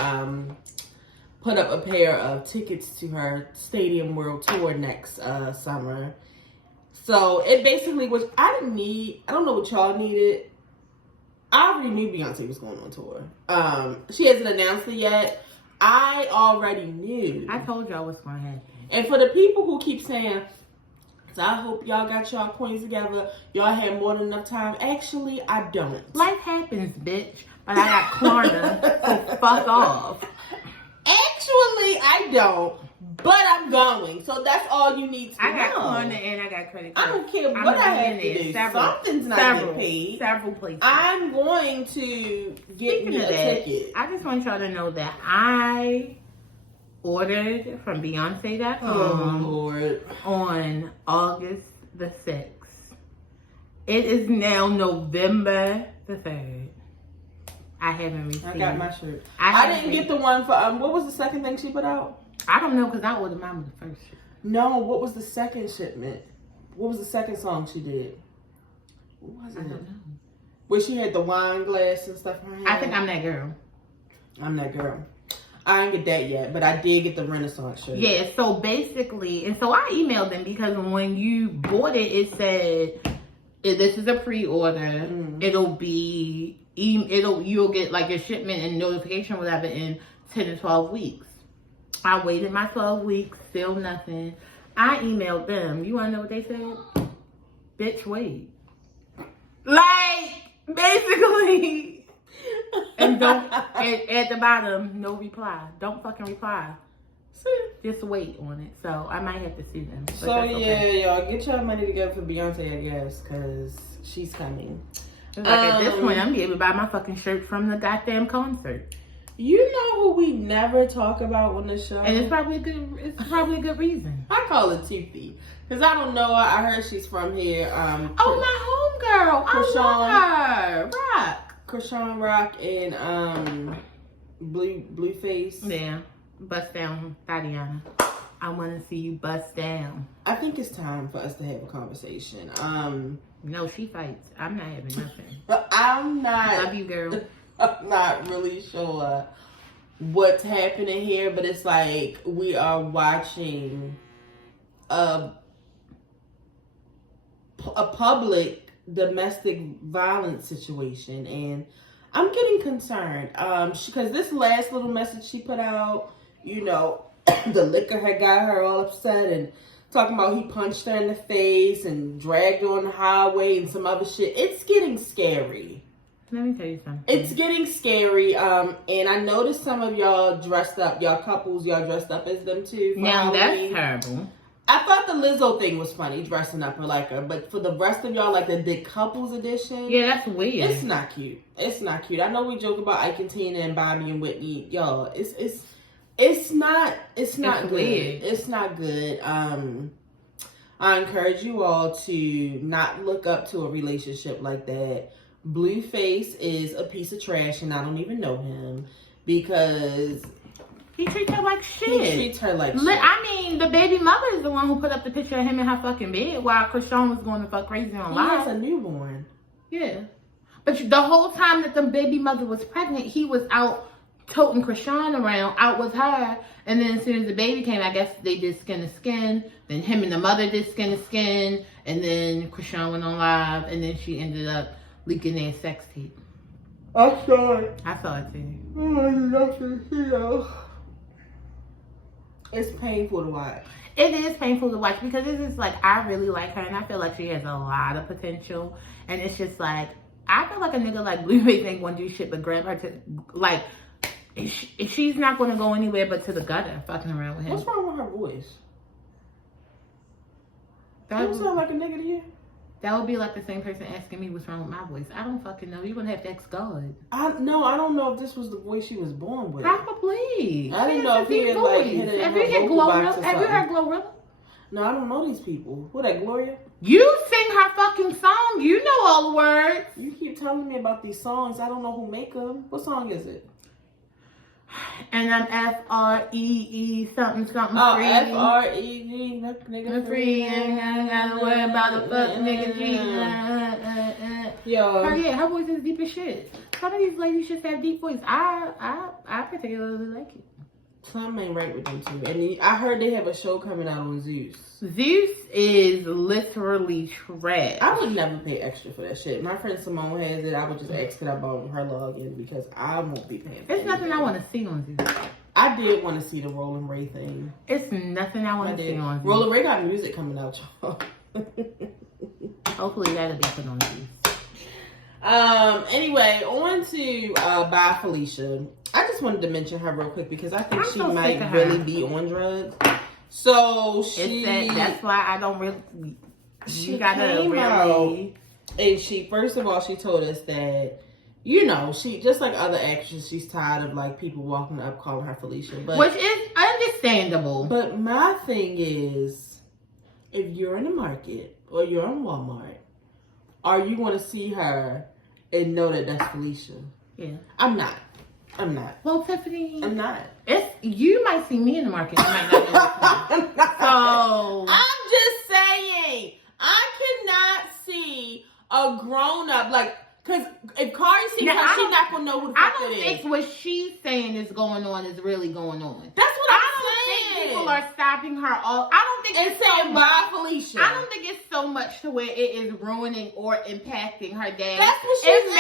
put up a pair of tickets to her Stadium World Tour next summer. So it basically was, I don't know what y'all needed. I already knew Beyonce was going on tour. She hasn't announced it yet. I already knew. I told y'all what's going to happen. And for the people who keep saying, so I hope y'all got y'all coins together, y'all had more than enough time. Actually, I don't. Life happens, bitch. But I got Klarna, so fuck off. Actually, I don't. But I'm going. So that's all you need to know. I got Klarna and I got credit card. I don't care what I have to do. Something's not getting paid. Several places. I'm going to get me a ticket. I just want y'all to know that I ordered from Beyonce.com on August the 6th. It is now November the 3rd. I haven't received. I got my shirt. I didn't get the one for, what was the second thing she put out? I don't know because I ordered mine with the first shipment. No, what was the second shipment? What was the second song she did? What was it? I don't know. Where she had the wine glass and stuff in her hand? I think I'm that girl. I'm that girl. I didn't get that yet, but I did get the Renaissance shirt. Yeah, so basically, and so I emailed them because when you bought it, it said, this is a pre-order. It'll be, you'll get like your shipment and notification, whatever, in 10 to 12 weeks. I waited my 12 weeks, still nothing. I emailed them. You want to know what they said? Bitch, wait. Like, basically. And don't, at the bottom, no reply. Don't fucking reply. Just wait on it. So, I might have to see them. So, yeah, y'all, get y'all money together for Beyonce, I guess, because she's coming. Like, at this point, I'm able to buy my fucking shirt from the goddamn concert. You know who we never talk about on the show? And it's probably a good reason. I call her Toothy. Because I don't know her. I heard she's from here. My homegirl. I love her. Rock. Krishan Rock and Blueface. Yeah. Bust down, Tatiana. I want to see you bust down. I think it's time for us to have a conversation. No, she fights. I'm not having nothing. I'm not. Love you, girl. I'm not really sure what's happening here, but it's like we are watching a public domestic violence situation, and I'm getting concerned because this last little message she put out, you know, the liquor had got her all upset and talking about he punched her in the face and dragged her on the highway and some other shit. It's getting scary. Let me tell you something. It's getting scary, and I noticed some of y'all dressed up, y'all couples, y'all dressed up as them too. Now Halloween. That's terrible. I thought the Lizzo thing was funny, dressing up like her, but for the rest of y'all, like the couples edition, yeah, that's weird. It's not cute. It's not cute. I know we joke about Ike and Tina and Bobby and Whitney, y'all. It's not good. Weird. It's not good. I encourage you all to not look up to a relationship like that. Blueface is a piece of trash, and I don't even know him because he treats her like shit. He treats her like shit. I mean, the baby mother is the one who put up the picture of him in her fucking bed while Krishan was going to fuck crazy on live. He has a newborn. Yeah. But the whole time that the baby mother was pregnant, he was out toting Krishan around, out with her. And then as soon as the baby came, I guess they did skin to skin. Then him and the mother did skin to skin. And then Krishan went on live. And then she ended up leaking their sex tape. I saw it. I saw it too. It's painful to watch. It is painful to watch because it's just like, I really like her and I feel like she has a lot of potential. And it's just like, I feel like a nigga like Blueface ain't gonna do shit but grab her to, like, she's not gonna go anywhere but to the gutter fucking around with him. What's wrong with her voice? That don't sound like a nigga to you. That would be like the same person asking me what's wrong with my voice. I don't fucking know. You're gonna have to ask God. I don't know if this was the voice she was born with. Probably. I didn't know if he had like hit it. Have you heard Glorilla? Have you heard Glorilla? No, I don't know these people. Who that, Gloria? You sing her fucking song. You know all the words. You keep telling me about these songs. I don't know who make them. What song is it? And I'm F-R-E-E something something free. Oh, F-R-E-E, nigga free. And I gotta worry about the fuck nigga G. Yo. Her voice is deep as shit. Some of these ladies just have deep voice. I particularly like it. Something ain't right with them two. And I heard they have a show coming out on Zeus. Zeus is literally trash. I would never pay extra for that shit. My friend Simone has it. I would just ask it about her login because I won't be paying for it. There's nothing I want to see on Zeus. I did want to see the Roland Ray thing. It's nothing I want to see on Zeus. Roland Ray got music coming out, y'all. Hopefully that'll be put on Zeus. Anyway, on to Bye Felicia. I just wanted to mention her real quick because I think she might really be on drugs. So that's why I don't really. She came out, and she first of all she told us that, you know, she just like other actresses, she's tired of like people walking up calling her Felicia, but which is understandable. But my thing is, if you're in the market or you're in Walmart, are you going to see her and know that that's Felicia? Yeah, I'm not. Well, Tiffany, I'm not. You might see me in the market. You might not know. So I'm just saying, I cannot see a grown up like. Because if Kari sees her, she's not going to know who the fuck it is. I don't think what she's saying is going on is really going on. That's what I'm saying. I don't think people are stopping her all. I don't think it's saying bye, Felicia. I don't think it's so much to where it is ruining or impacting her day. That's what she's saying.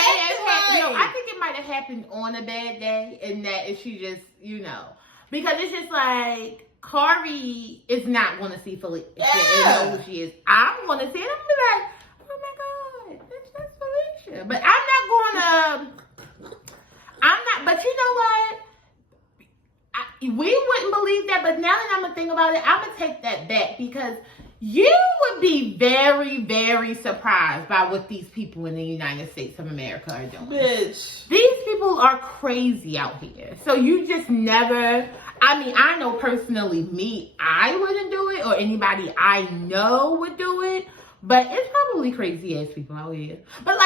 I think it might have happened on a bad day, and that if she just, you know. Because it's just like, Kari is not going to see Felicia and know who she is. I'm going to see it and be like, oh my God, it's just Felicia. But but you know what? We wouldn't believe that, but now that I'm going to think about it, I'm going to take that back because you would be very, very surprised by what these people in the United States of America are doing. Bitch. These people are crazy out here. So you just never... I mean, I know personally I wouldn't do it, or anybody I know would do it, but it's probably crazy ass people out here. But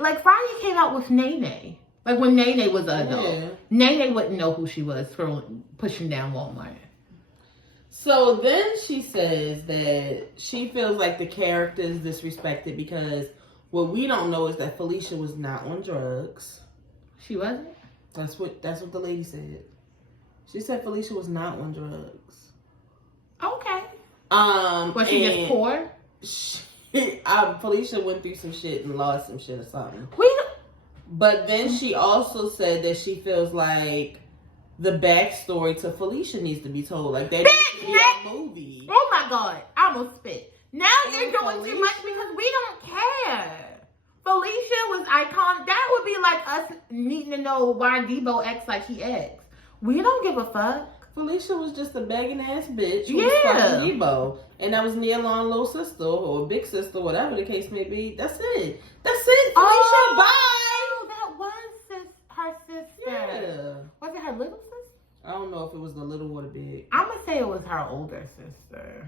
like Friday came out with Nene. Like when Nene was an adult. Nene wouldn't know who she was for pushing down Walmart. So then she says that she feels like the character is disrespected because what we don't know is that Felicia was not on drugs. She wasn't? That's what the lady said. She said Felicia was not on drugs. Okay. Was she just poor? Felicia went through some shit and lost some shit or something. But then she also said that she feels like the backstory to Felicia needs to be told. Like that needs to be a movie. Oh my God, I'm gonna spit. Now you're doing too much because we don't care. Felicia was iconic. That would be like us needing to know why Debo acts like he acts. We don't give a fuck. Felicia was just a begging ass bitch who was fucking Debo. And that was Nia Long's little sister or big sister, whatever the case may be. That's it. Felicia, bye. That was her sister. Yeah. Was it her little sister? I don't know if it was the little or the big. I'm going to say it was her older sister.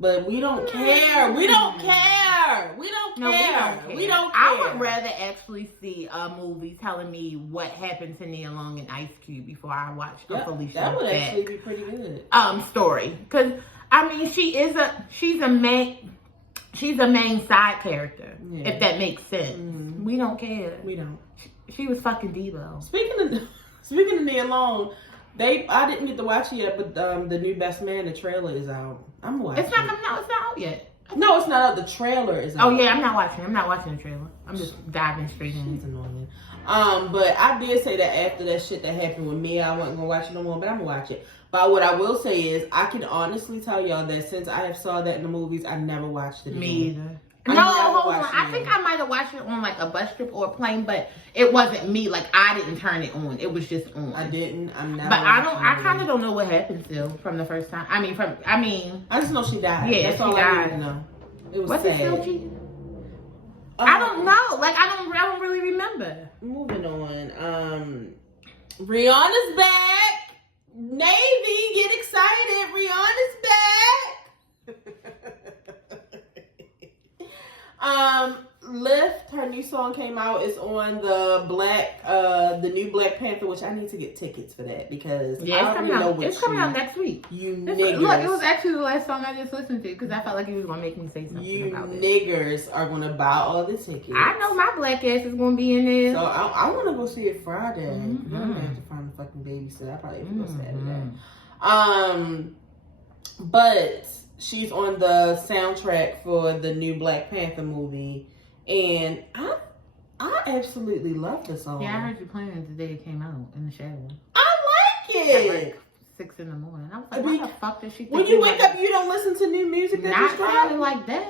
But we don't care. We don't care. We don't care. We don't care. I would rather actually see a movie telling me what happened to Nia Long and Ice Cube before I watch a Felicia. That would actually be pretty good. Story. Because, I mean, she's a main side character, if that makes sense. Mm-hmm. We don't care. We don't. She was fucking Debo. Speaking of Nia Long, I didn't get to watch it yet, but the new Best Man, the trailer is out. I'm watching. It's not out yet. No, it's not out. The trailer is out. Oh yeah, I'm not watching the trailer. I'm just diving straight in. She's annoying. But I did say that after that shit that happened with me, I wasn't gonna watch it no more, but I'm gonna watch it. But what I will say is, I can honestly tell y'all that since I have saw that in the movies, I never watched it again. Me either. No, hold on. I think I might have watched it on like a bus trip or a plane, but it wasn't me. Like I didn't turn it on. It was just on. I didn't. I'm not. But I kind of don't know what happened still from the first time. I just know she died. Yeah, that's all I need to know. It was sad. It still cheating? I don't know. Like I don't really remember. Moving on. Rihanna's back. Navy, get excited. Rihanna's back. Lift, her new song came out. It's on the new Black Panther, which I need to get tickets for that because yeah, it's coming out next week. You niggers. Look, it was actually the last song I just listened to because I felt like he was gonna make me say something about it. You niggers are gonna buy all the tickets. I know my black ass is gonna be in there. So I want to go see it Friday. Mm-hmm. I'm gonna have to find a fucking babysitter. I probably have to go Saturday. But she's on the soundtrack for the new Black Panther movie. And I absolutely love the song. Yeah, I heard you playing it the day it came out in the shower. I like it. At like 6 in the morning. I was like, why the fuck does she think when you wake up, you don't listen to new music that not sounding like that?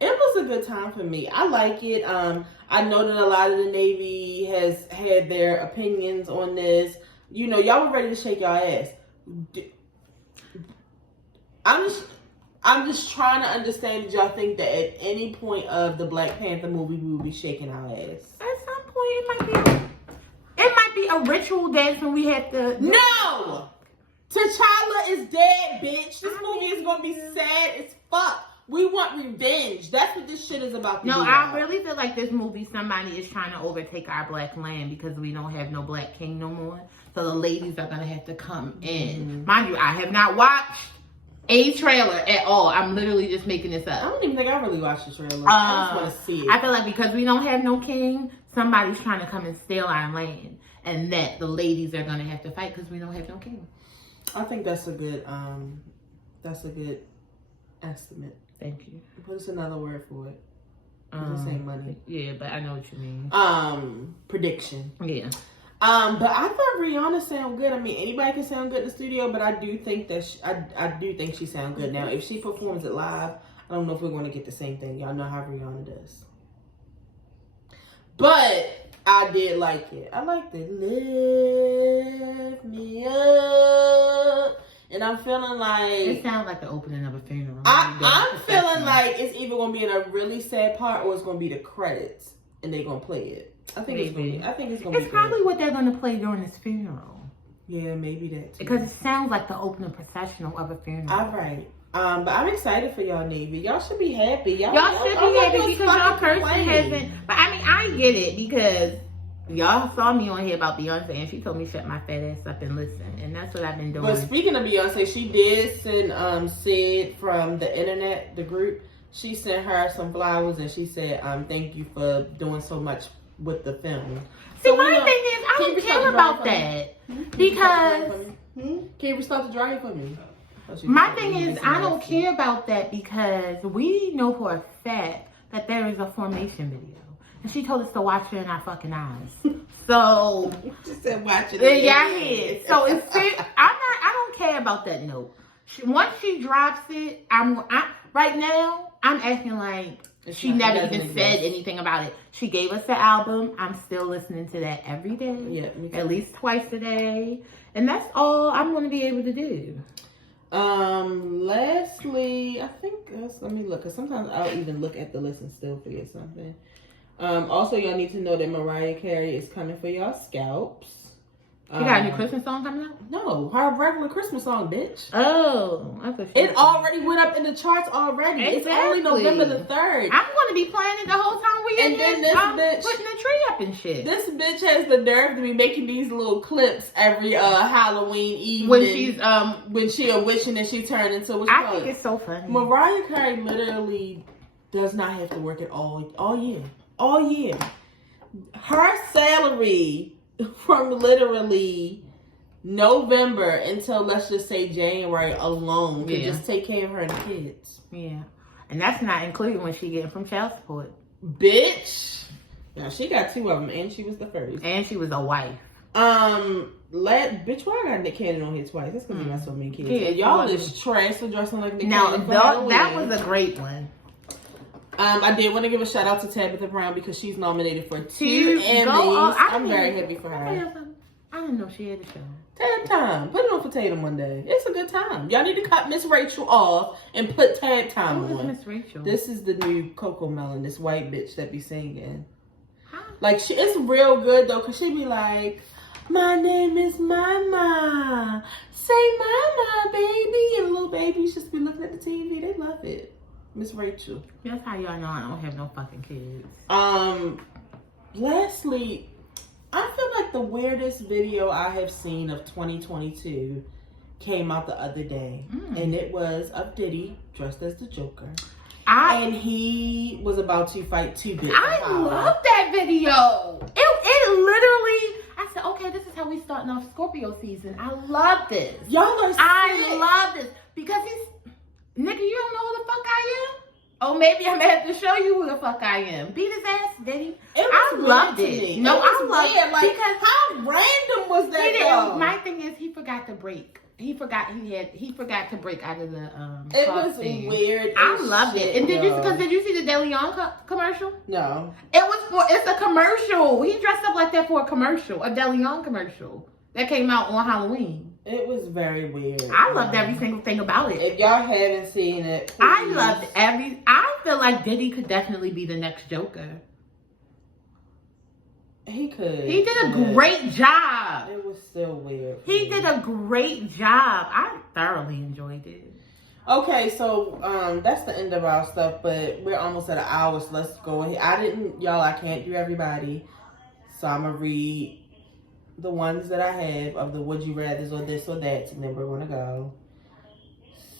It was a good time for me. I like it. I know that a lot of the Navy has had their opinions on this. You know, y'all were ready to shake y'all ass. I'm just trying to understand. Did y'all think that at any point of the Black Panther movie we would be shaking our ass? At some point, it might be a ritual dance when we have to. No, T'Challa is dead, bitch. This movie is gonna be sad as fuck. We want revenge. That's what this shit is about. No, I really feel like this movie, somebody is trying to overtake our black land because we don't have no black king no more. So the ladies are gonna have to come in. Mind you, I have not watched a trailer at all. I'm literally just making this up. I don't even think I really watched the trailer. I just want to see it. I feel like because we don't have no king, somebody's trying to come and steal our land, and that the ladies are gonna have to fight because we don't have no king. I think that's a good estimate. Thank you. Put us another word for it. The same money. Yeah, but I know what you mean. Prediction. Yeah. But I thought Rihanna sounded good. I mean, anybody can sound good in the studio, but I do think that I do think she sounds good. Now, if she performs it live, I don't know if we're going to get the same thing. Y'all know how Rihanna does. But I did like it. I liked it. Lift me up. And I'm feeling like... It sounds like the opening of a funeral. I'm feeling like it's either going to be in a really sad part or it's going to be the credits. And they're going to play it. I think it's going to be... It's probably what they're going to play during this funeral. Yeah, maybe that too. Because it sounds like the opening processional of a funeral. All right. But I'm excited for y'all, Navy. Y'all should be happy. Y'all should be happy because y'all person hasn't... But I mean, I get it because... Y'all saw me on here about Beyonce and she told me shut my fat ass up and listen. And that's what I've been doing. But speaking of Beyonce, she did send Sid from the internet, the group. She sent her some flowers and she said, thank you for doing so much with the film. See, so, my thing is, I don't care about that. Because... Can you restart the dryer for me? My thing is, I don't care about that because we know for a fact that there is a formation video. And she told us to watch it in our fucking eyes. So she said watch it. Yeah, I did. So it's I don't care about that note. Once she drops it, right now I'm acting like she never even said anything about it. She gave us the album. I'm still listening to that every day. Yeah, at least twice a day. And that's all I'm gonna be able to do. Lastly, I think let me look, because sometimes I'll even look at the list and still forget something. Also, y'all need to know that Mariah Carey is coming for y'all scalps. She got a new Christmas song coming out? No, her regular Christmas song, bitch. Oh, I thought it already went up in the charts already. Exactly. It's only November the 3rd. I'm going to be playing it the whole time we in this bitch putting the tree up and shit. This bitch has the nerve to be making these little clips every Halloween evening when she a witch and then she turned into what's I think it's so funny. Mariah Carey literally does not have to work at all year. All year. Her salary from literally November until let's just say January alone could just take care of her and the kids. Yeah. And that's not including when she getting from child support. Bitch. Now she got 2 of them and she was the first. And she was a wife. Bitch, why I got Nick Cannon on here twice? That's because he got so many kids. Yeah, y'all is trash for dressing like Nick Cannon. Now, that was a great one. I did want to give a shout out to Tabitha Brown because she's nominated for 2 Emmys. I'm very happy for her. I didn't know she had a show. Tab time. Put it on for Tatum one day. It's a good time. Y'all need to cut Miss Rachel off and put Tab time on. Who is Miss Rachel? This is the new Coco Melon, this white bitch that be singing. Huh? Like, it's real good though because she be like, my name is Mama. Say Mama, baby. And little babies just be looking at the TV. They love it. Miss Rachel. That's how y'all know I don't have no fucking kids. Lastly, I feel like the weirdest video I have seen of 2022 came out the other day. And it was of Diddy dressed as the Joker. And he was about to fight two big. I love that video. It literally, I said, okay, this is how we starting off Scorpio season. I love this. Y'all are sick. I love this. Because nigga, you don't know who the fuck I am? Oh, maybe I'm gonna have to show you who the fuck I am. Beat his ass, Diddy. I loved it. No, I loved it. Like, because how random was that? Though? My thing is, he forgot to break. He forgot to break out of the It was weird. I loved it. And did you see the De Leon commercial? No. It's a commercial. He dressed up like that for a commercial, a De Leon commercial that came out on Halloween. It was very weird. I loved every single thing about it. If y'all haven't seen it, please. I loved I feel like Diddy could definitely be the next Joker. He could. He did a great job. It was still weird. He did a great job. I thoroughly enjoyed it. Okay, so that's the end of our stuff, but we're almost at an hour, so let's go ahead. I can't do everybody, so I'm gonna read the ones that I have of the would you rathers or this or that, and then we're gonna go.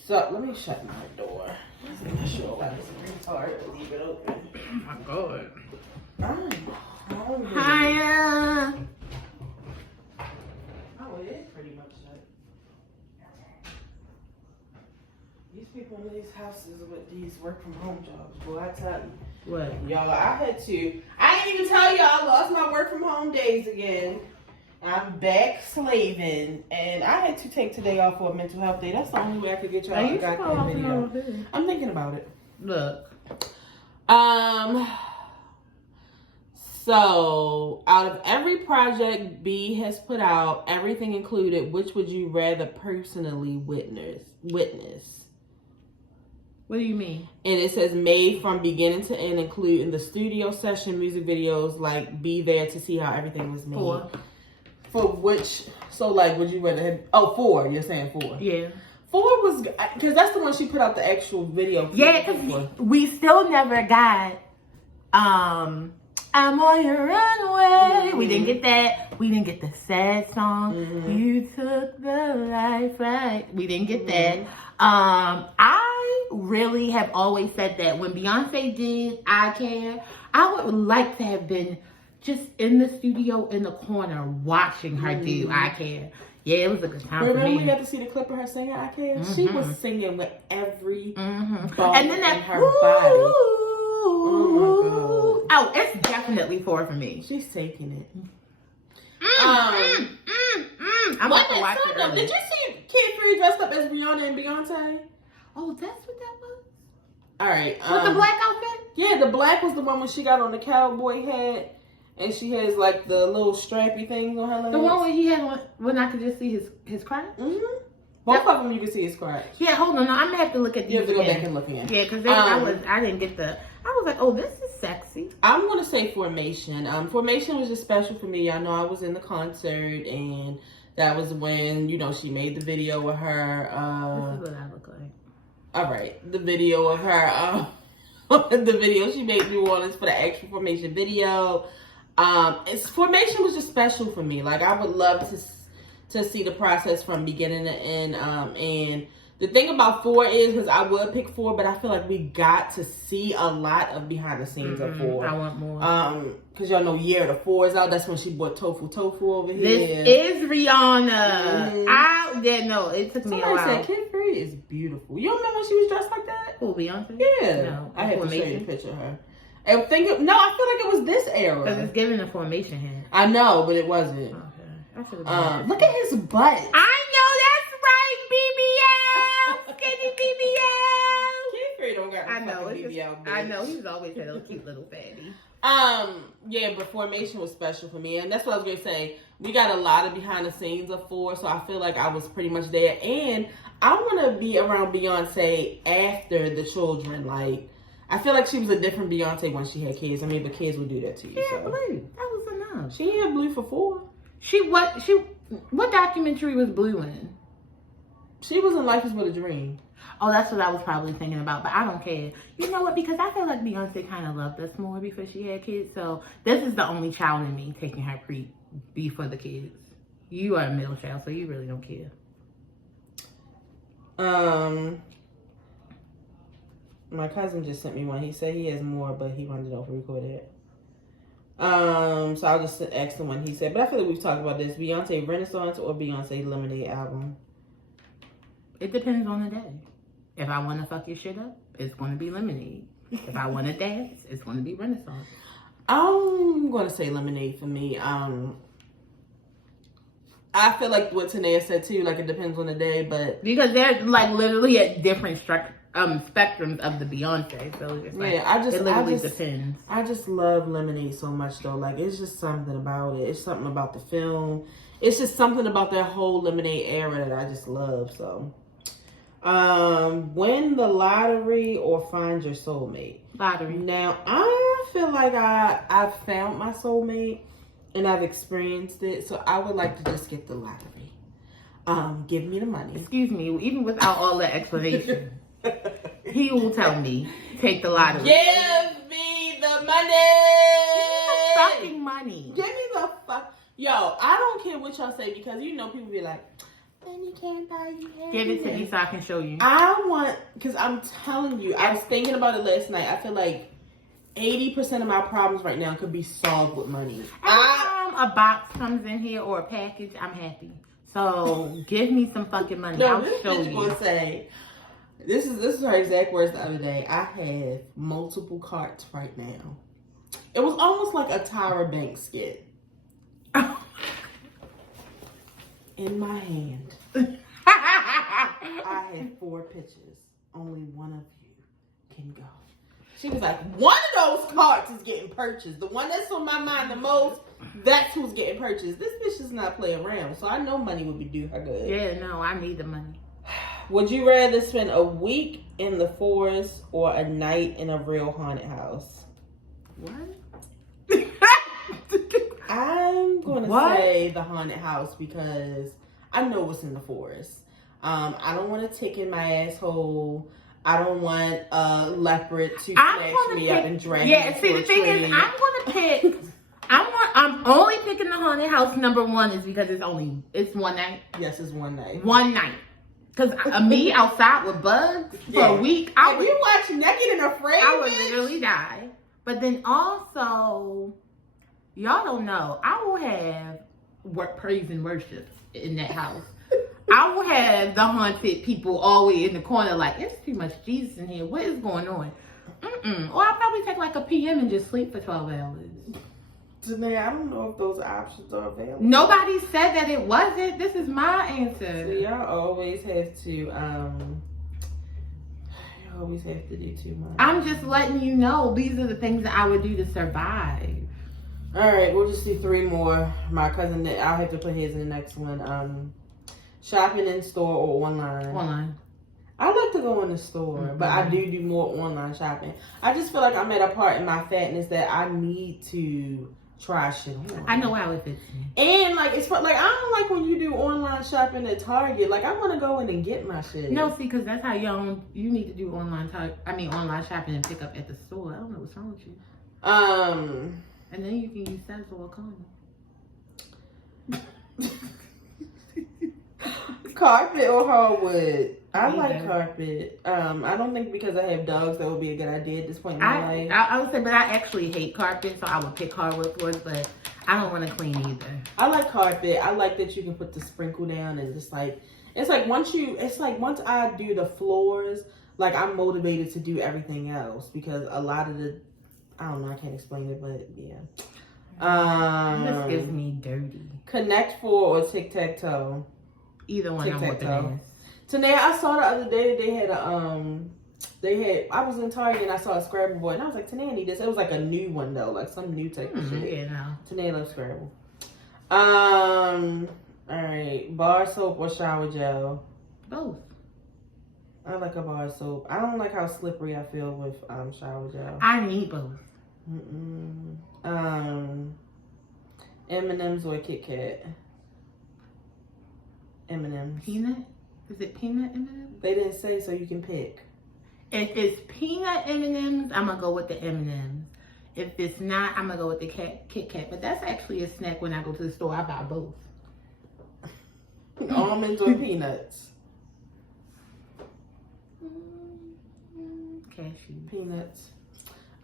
So let me shut my door. I'm not sure why this is hard to leave it open. Oh my god. Hiya. Oh, it is pretty much shut. These people in these houses with these work from home jobs, boy, I tell you. What? Y'all, I didn't even tell y'all I lost my work from home days again. I'm back slaving, and I had to take today off for a mental health day. That's the only way I could get y'all a goddamn video. I'm thinking about it. Look. So, out of every project B has put out, everything included, which would you rather personally witness? What do you mean? And it says made from beginning to end, including the studio session, music videos, like be there to see how everything was made. 4. For which, so like, would you rather have, 4, you're saying 4. Yeah. 4 was, because that's the one she put out the actual video. Yeah, because we still never got, I'm on your runway. Mm-hmm. We didn't get that. We didn't get the sad song. Mm-hmm. You took the life right. We didn't get that. I really have always said that when Beyonce did I Care, I would like to have been just in the studio in the corner watching her do I Care. Yeah, it was a good time for me. Remember we got to see the clip of her singing I Care? Mm-hmm. She was singing with every bone and then that, in her body. Oh my God. Oh, it's definitely 4 for me. She's taking it. I'm about to watch it early. Did you see Kid Fury dressed up as Rihanna and Beyonce? Oh, that's what that was? All right. With the black outfit? Yeah, the black was the one when she got on the cowboy hat and she has like the little strappy things on her legs. The one where he had when I could just see his crotch? Mm-hmm. Both of them you can see his crotch. Yeah, hold on. I'm going to have to look at these. You have to go back and look again. Yeah, because I didn't get I was like, oh, this is sexy. I'm going to say Formation. Formation was just special for me. Y'all know I was in the concert, and that was when, she made the video with her. This is what I look like. All right. The video of her, the video she made New Orleans for the actual Formation video. Formation was just special for me. Like, I would love to see the process from beginning to end. And the thing about 4 is, because I would pick 4, but I feel like we got to see a lot of behind the scenes of 4. I want more. Because y'all know Year the 4 is out. That's when she bought Tofu over here. This is Rihanna. It took me a while. Somebody said Kid Fury is beautiful. You remember when she was dressed like that? Oh, Beyonce? Yeah. No, I had to show you a picture of her. I feel like it was this era. Because it's giving a Formation hand. I know, but it wasn't. Okay. I should have look at his butt. I know that's right, BBL. Skinny BBL. Kid Fury don't got BBL. I know, he's always had a cute little fatty. Yeah, but Formation was special for me, and that's what I was gonna say. We got a lot of behind the scenes of 4, so I feel like I was pretty much there. And I want to be around Beyonce after the children. Like, I feel like she was a different Beyonce when she had kids. I mean, but kids would do that to you. Yeah, Blue. That was enough. She had Blue for 4. What documentary was Blue in? She was in Life is But a Dream. Oh, that's what I was probably thinking about, but I don't care. You know what? Because I feel like Beyonce kind of loved us more before she had kids. So this is the only child in me taking her before the kids. You are a middle child, so you really don't care. My cousin just sent me one. He said he has more, but he wanted to know if we recorded it. So I'll just ask the one he said. But I feel like we've talked about this. Beyonce Renaissance or Beyonce Lemonade album? It depends on the day. If I want to fuck your shit up, it's going to be Lemonade. If I want to dance, it's going to be Renaissance. I'm going to say Lemonade for me. I feel like what Tanea said too, like it depends on the day, but... Because they're like literally at different spectrums of the Beyonce. So it's like, yeah, it literally depends. I just love Lemonade so much though. Like it's just something about it. It's something about the film. It's just something about that whole Lemonade era that I just love, so... win the lottery or find your soulmate? Lottery. Now, I feel like I've found my soulmate and I've experienced it, so I would like to just get the lottery. Give me the money. Excuse me, even without all that explanation, he will tell me, take the lottery. Give me the money! Give me the fucking money. Give me the fuck. Yo, I don't care what y'all say because you know people be like, then you can't buy you happiness. Give it to me so I can show you. I want, because I'm telling you, I was thinking about it last night. I feel like 80% of my problems right now could be solved with money. Every time a box comes in here or a package, I'm happy. So give me some fucking money. No, I'll this show bitch you. gonna say, this is her exact words the other day. I have multiple carts right now. It was almost like a Tyra Banks skit. In my hand, I had 4 pitches. Only one of you can go. She was like, one of those carts is getting purchased. The one that's on my mind the most, that's who's getting purchased. This bitch does not play around, so I know money would be due her good. Yeah, no, I need the money. Would you rather spend a week in the forest or a night in a real haunted house? What? I'm going to What? say the haunted house because I know what's in the forest. I don't want to tick in my asshole. I don't want a leopard to snatch me up and drag me into see, the thing is, I'm going to pick... I'm only picking the haunted house. Number one is because it's one night. Yes, it's one night. One night. Because me outside with bugs for a week, If you watch Naked and Afraid, I would literally die. But then also... Y'all don't know. I will have praise and worship in that house. I will have the haunted people all the way in the corner like, it's too much Jesus in here. What is going on? Or I'll probably take like a PM and just sleep for 12 hours. Janae, I don't know if those options are available. Nobody said that it wasn't. This is my answer. So y'all always have to, do too much. I'm just letting you know these are the things that I would do to survive. All right, we'll just do 3 more. My cousin, I'll have to put his in the next one. Shopping in store or online? Online. I like to go in the store, but I do more online shopping. I just feel like I'm at a part in my fatness that I need to try shit on. I know how it fits me. And like it's like I don't like when you do online shopping at Target. Like I want to go in and get my shit. No, see, because that's how you need to do online shopping and pick up at the store. I don't know what's wrong with you. And then you can use Sezzle or Kona. Carpet or hardwood? I like carpet. I don't think because I have dogs that would be a good idea at this point in my life. I would say, but I actually hate carpet, so I would pick hardwood floors, but I don't want to clean either. I like carpet. I like that you can put the sprinkle down and just like, it's like once I do the floors, like I'm motivated to do everything else because a lot of the, I don't know, I can't explain it, but yeah. This gives me dirty. Connect 4 or tic-tac-toe? Either one. I'm with it. Today I saw the other day that they had I was in Target and I saw a Scrabble board and I was like, Tanae, I need this. It was like a new one though, like some new type of shit. Yeah, no. Tanae loves Scrabble. Alright, bar soap or shower gel? Both. I like a bar soap. I don't like how slippery I feel with shower gel. I need both. M&M's or Kit Kat? M&M's. Peanut? Is it peanut M&M's? They didn't say, so you can pick. If it's peanut M&M's, I'm going to go with the M&M's. If it's not, I'm going to go with the Kit Kat. But that's actually a snack when I go to the store. I buy both. Almonds or peanuts? Cashew. Peanuts.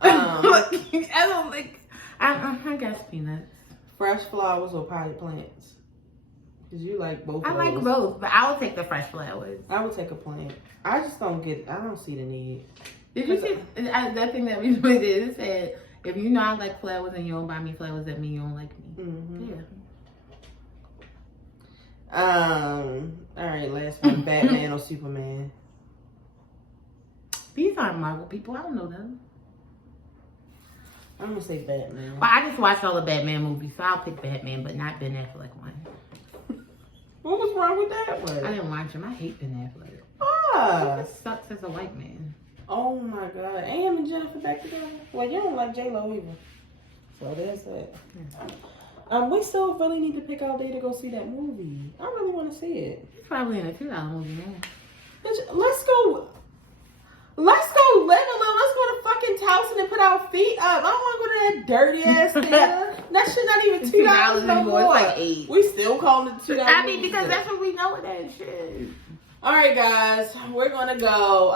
I don't like... I guess peanuts. Fresh flowers or potted plants? Because you like both of I like those. both, but I will take the fresh flowers. I would take a plant. I just don't see the need. Did you see that thing that we did? It said, if you know I like flowers and you don't buy me flowers, that means you don't like me. Mm-hmm. Yeah. All right, last one. Batman or Superman? These aren't Marvel people. I don't know them. I'm gonna say Batman. But I just watched all the Batman movies, so I'll pick Batman, but not Ben Affleck one. What was wrong with that one? I didn't watch him. I hate Ben Affleck. Ah. He just sucks as a white man. Oh my God. Ain't him and Jennifer back together? Well, you don't like J-Lo either. So that's it. We still really need to pick our day to go see that movie. I really want to see it. It's probably in a $2 movie now. Let's go. Let's go live a little. Let's go to fucking Towson and put our feet up. I don't want to go to that dirty ass theater. That shit not even $2 no more. It's like $8. We still calling it $2. I mean, because that's what we know it as shit. All right, guys, we're gonna go.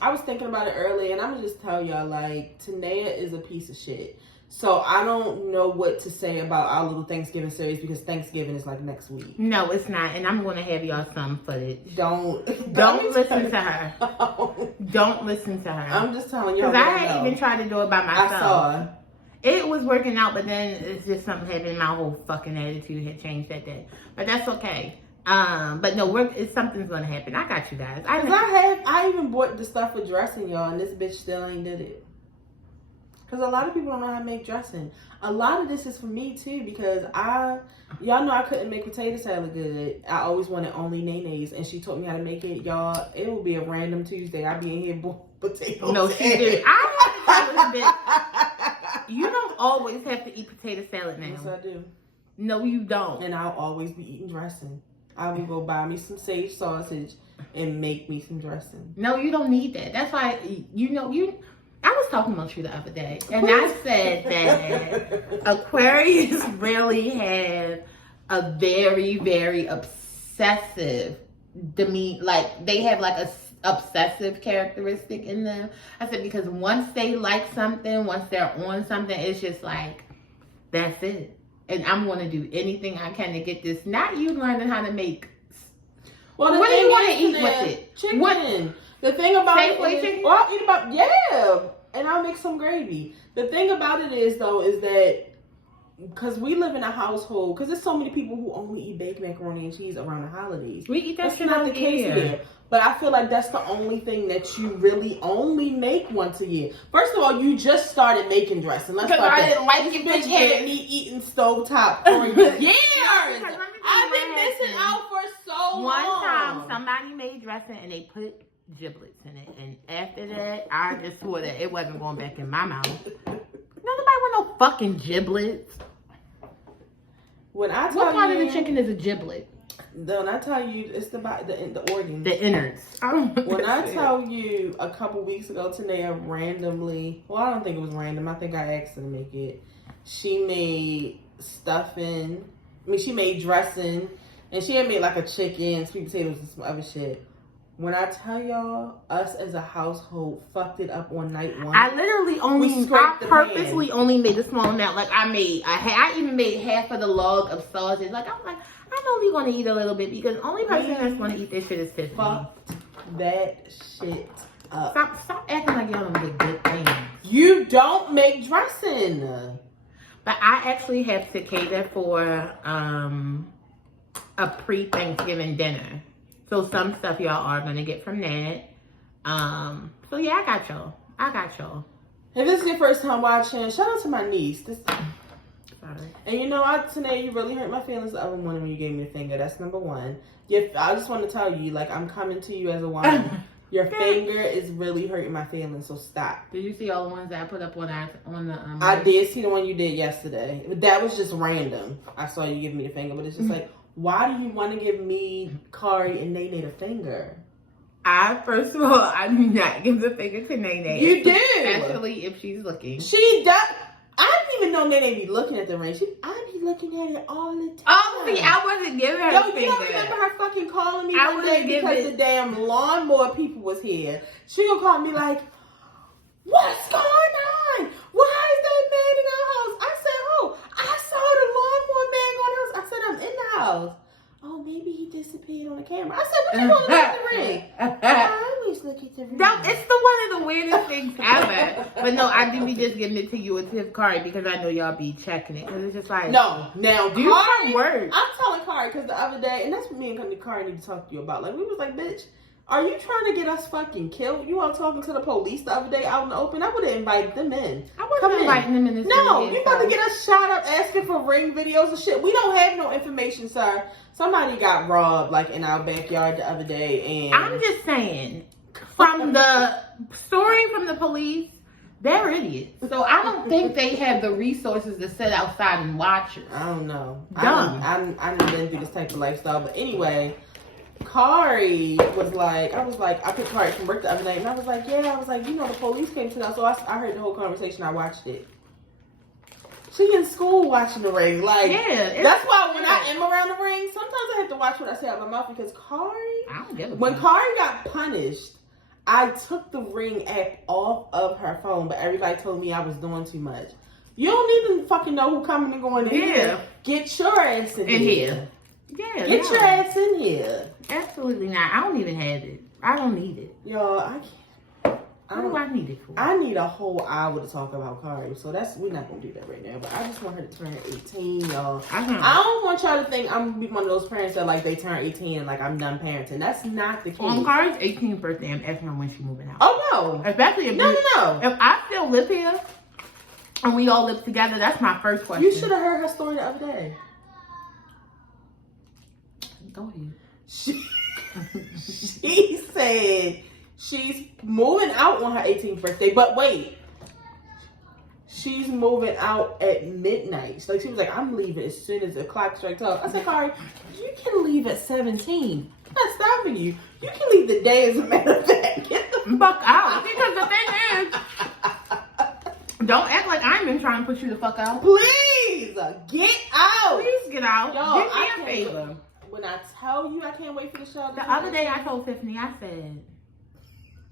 I was thinking about it earlier, and I'm gonna just tell y'all, like, Tanea is a piece of shit. So I don't know what to say about our little Thanksgiving series because Thanksgiving is like next week. No, it's not, and I'm gonna have y'all some footage. Don't listen to her. Don't listen to her. I'm just telling y'all. Because I had even tried to do it by myself. I saw. It was working out, but then it's just something happened. My whole fucking attitude had changed that day. But that's okay. But no, something's gonna happen. I got you guys. I even bought the stuff for dressing, y'all, and this bitch still ain't did it. Because a lot of people don't know how to make dressing. A lot of this is for me too, because y'all know I couldn't make potato salad good. I always wanted only Nene's, and she taught me how to make it. Y'all, it will be a random Tuesday. I'll be in here boiling potatoes. No, she did. I have to tell this bitch, you don't always have to eat potato salad now. Yes, I do. No, you don't. And I'll always be eating dressing. I will go buy me some sage sausage and make me some dressing. No, you don't need that. That's why, I was talking about you the other day, and I said that Aquarius really have a very, very obsessive demeanor. Like, they have like a obsessive characteristic in them. I said, because once they like something, once they're on something, it's just like, that's it. And I'm going to do anything I can to get this. Not you learning how to make. Well, what do you want to eat with it? Chicken. What? The thing about Safeway it is, chicken? well, I'll eat about, yeah. And I'll make some gravy. The thing about it is, though, is that because we live in a household, because there's so many people who only eat baked macaroni and cheese around the holidays. We eat that That's shit not all the case year. here. But I feel like that's the only thing that you really only make once a year. First of all, you just started making dressing. Let's start I that. didn't like This it, bitch bitch. had me eating stovetop for years. I've I've been missing out for so long. One time, somebody made dressing and they put giblets in it, and after that, I just swore that it wasn't going back in my mouth. Nobody want no fucking giblets. When I tell What part you, of the chicken is a giblet? When I tell you, it's the organs. The innards. When I tell you a couple weeks ago, Tanea randomly, well, I don't think it was random. I think I asked her to make it. She made stuffing. She made dressing. And she had made like a chicken, sweet potatoes, and some other shit. When I tell y'all, us as a household fucked it up on night one. I literally purposely only made a small amount. Like I even made half of the log of sausage. Like I'm like, I'm only going to eat a little bit because the only person that's going to eat this shit is Tiffany. Fucked that shit up. Stop acting like y'all don't get good things. You don't make dressing. But I actually have to cater for a pre-Thanksgiving dinner. So some stuff y'all are going to get from that. So yeah, I got y'all. If this is your first time watching, shout out to my niece. Sorry. And you know, Tanae, you really hurt my feelings the other morning when you gave me the finger. That's number one. I just want to tell you, like, I'm coming to you as a woman. Your finger is really hurting my feelings, so stop. Did you see all the ones that I put up on the? I did see the one you did yesterday, but that was just random. I saw you give me the finger, but it's just like, why do you want to give me, Kari, and Nene the finger? First of all, I do not give the finger to Nene. You do. Especially if she's looking. She does. I didn't even know Nene be looking at the ring. I be looking at it all the time. Oh, see, I wasn't giving her the finger. You don't remember her fucking calling me I one day because the damn lawnmower people was here. She gonna call me like, what's going on? Why is that man in our house? I said, oh, I saw the lawnmower man going to the house. I said, I'm in the house. Oh, maybe he disappeared on the camera. I said, what you gonna look at the ring? I always look at the ring. No, it's one of the weirdest things ever. But no, I do be just giving it to you and Tiff Kari because I know y'all be checking it. Because it's just like... No, now, do some work. I'm telling Kari because the other day, and that's what me and Kari need to talk to you about. Like, we was like, bitch, are you trying to get us fucking killed? You all talking to the police the other day out in the open? I would have invited them in. I wasn't inviting them in this No, you about to get us shot up asking for ring videos and shit. We don't have no information, sir. Somebody got robbed, like, in our backyard the other day, and... I'm just saying, from the story from the police, they're idiots. So I don't think they have the resources to sit outside and watch us. I don't know. Dumb. I've been through this type of lifestyle, but anyway... Kari was like, I picked Kari from work the other night, and I was like, you know, the police came to the house, so I heard the whole conversation, I watched it. She in school watching the ring, like, yeah, that's why when I am around the ring, sometimes I have to watch what I say out of my mouth, because when Kari got punished, I took the ring app off of her phone, but everybody told me I was doing too much. You don't even fucking know who coming and going in here. Get your ass in here. Yeah, get your ass in here. Absolutely not. I don't even have it. I don't need it. Yo, I can't. What do I need it for? I need a whole hour to talk about Kari, so we're not gonna do that right now. But I just want her to turn 18, y'all. I don't want y'all to think I'm gonna be one of those parents that like they turn 18 and like I'm done parenting. That's not the case. On Kari's 18th birthday, I'm asking her when she's moving out. Oh no! Especially if no. If I still live here and we all live together, that's my first question. You should have heard her story the other day. Go ahead. She said she's moving out on her 18th birthday, but wait, she's moving out at midnight. Like she was like, I'm leaving as soon as the clock strikes 12. I said, Kari, you can leave at 17. I'm not stopping you. You can leave the day, as a matter of fact. Get the fuck out. Because the thing is, don't act like I ain't been trying to push you the fuck out. Please get out. Please get out. Yo, do me a favor. When I tell you I can't wait for the show. The other day I told Tiffany, I said,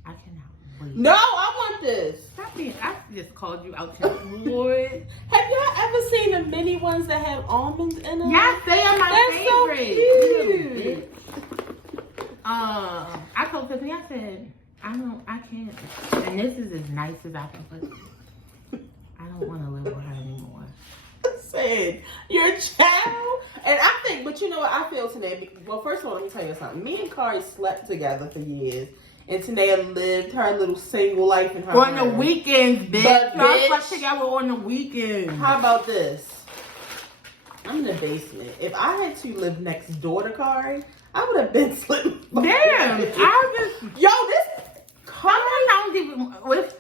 I cannot wait. No, I want this. Stop being, I just called you out to the Lord. Have y'all ever seen the mini ones that have almonds in them? Yes, they are my favorite. So cute. I told Tiffany, I said, I can't. And this is as nice as I can put it. I don't want to live with her anymore. Said your child, and I think, but you know what I feel today. Well, first of all, let me tell you something. Me and Kari slept together for years, and Tanea lived her little single life in her on the weekends, bitch. Y'all slept together on the weekends. How about this? I'm in the basement. If I had to live next door to Kari, I would have been sleeping. Damn, this.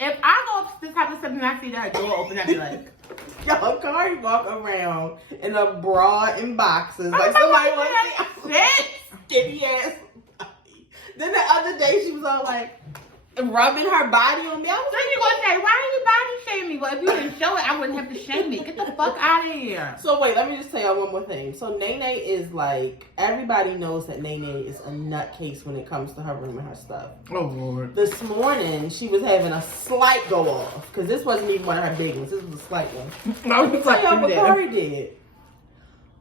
If I go up this type of stuff and I see that door open, I'd be like, yo, Kari walk around in a bra and boxes like somebody wants to see skinny ass body. Then the other day she was all like rubbing her body on me. I was so you gonna say, why are you body shaming me? Well, if you didn't show it, I wouldn't have to shame it. Get the fuck out of here. So wait, let me just tell y'all one more thing. So Nene is like, everybody knows that Nene is a nutcase when it comes to her room and her stuff. Oh Lord. This morning she was having a slight go off because this wasn't even one of her big ones. This was a slight one. I was tell y'all what Kari did.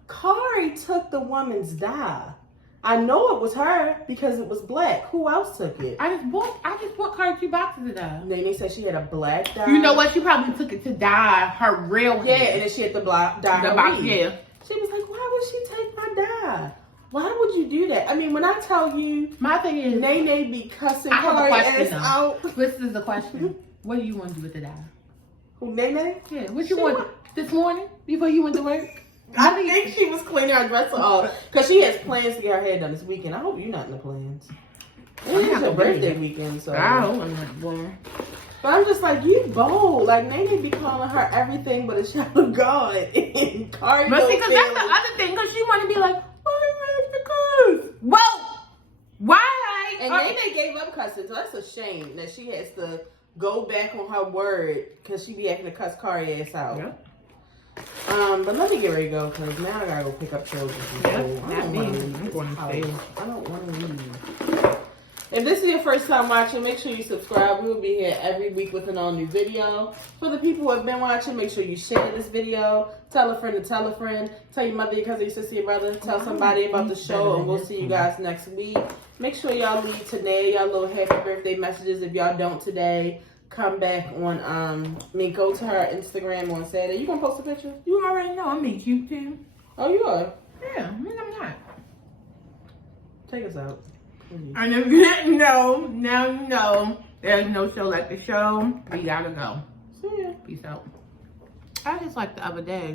Kari took the woman's dye. I know it was her because it was black. Who else took it? I just bought Kari 2 boxes of dye. Nene said she had a black dye. You know what? She probably took it to dye her real hair. Yeah, and then she had the black dye her box, weave. yeah. She was like, why would she take my dye? Why would you do that? I mean, when I tell you, my thing is, Nene be cussing Kari ass out. This is the question. What do you want to do with the dye? Who, Nene? Yeah, what you want this morning before you went to work? I think she was cleaning her dresser off because she has plans to get her hair done this weekend. I hope you're not in the plans. It's her birthday weekend, so. But I'm just like, you bold. Like, Nene be calling her everything but a child of God. And Kari but see, because that's the other thing, because she want to be like, why And they gave up cussing, so that's a shame that she has to go back on her word because she be having to cuss Kari ass out. Yeah. But let me get ready to go because now I gotta go pick up children. Yeah, not me. I'm going to stay. I don't want to leave. If this is your first time watching, make sure you subscribe. We'll be here every week with an all new video. For the people who have been watching, make sure you share this video. Tell a friend to tell a friend. Tell your mother, your cousin, your sister, your brother. Tell somebody about the show, and we'll see you guys next week. Make sure y'all leave today y'all little happy birthday messages. If y'all don't today, come back on, go to her Instagram on Saturday. You gonna post a picture? You already know I'm being cute too. Oh, you are? Yeah, I mean, I'm not. Take us out. And if you didn't know, now you know. There's no show like the show. We gotta go. See ya. Peace out. I just like the other day.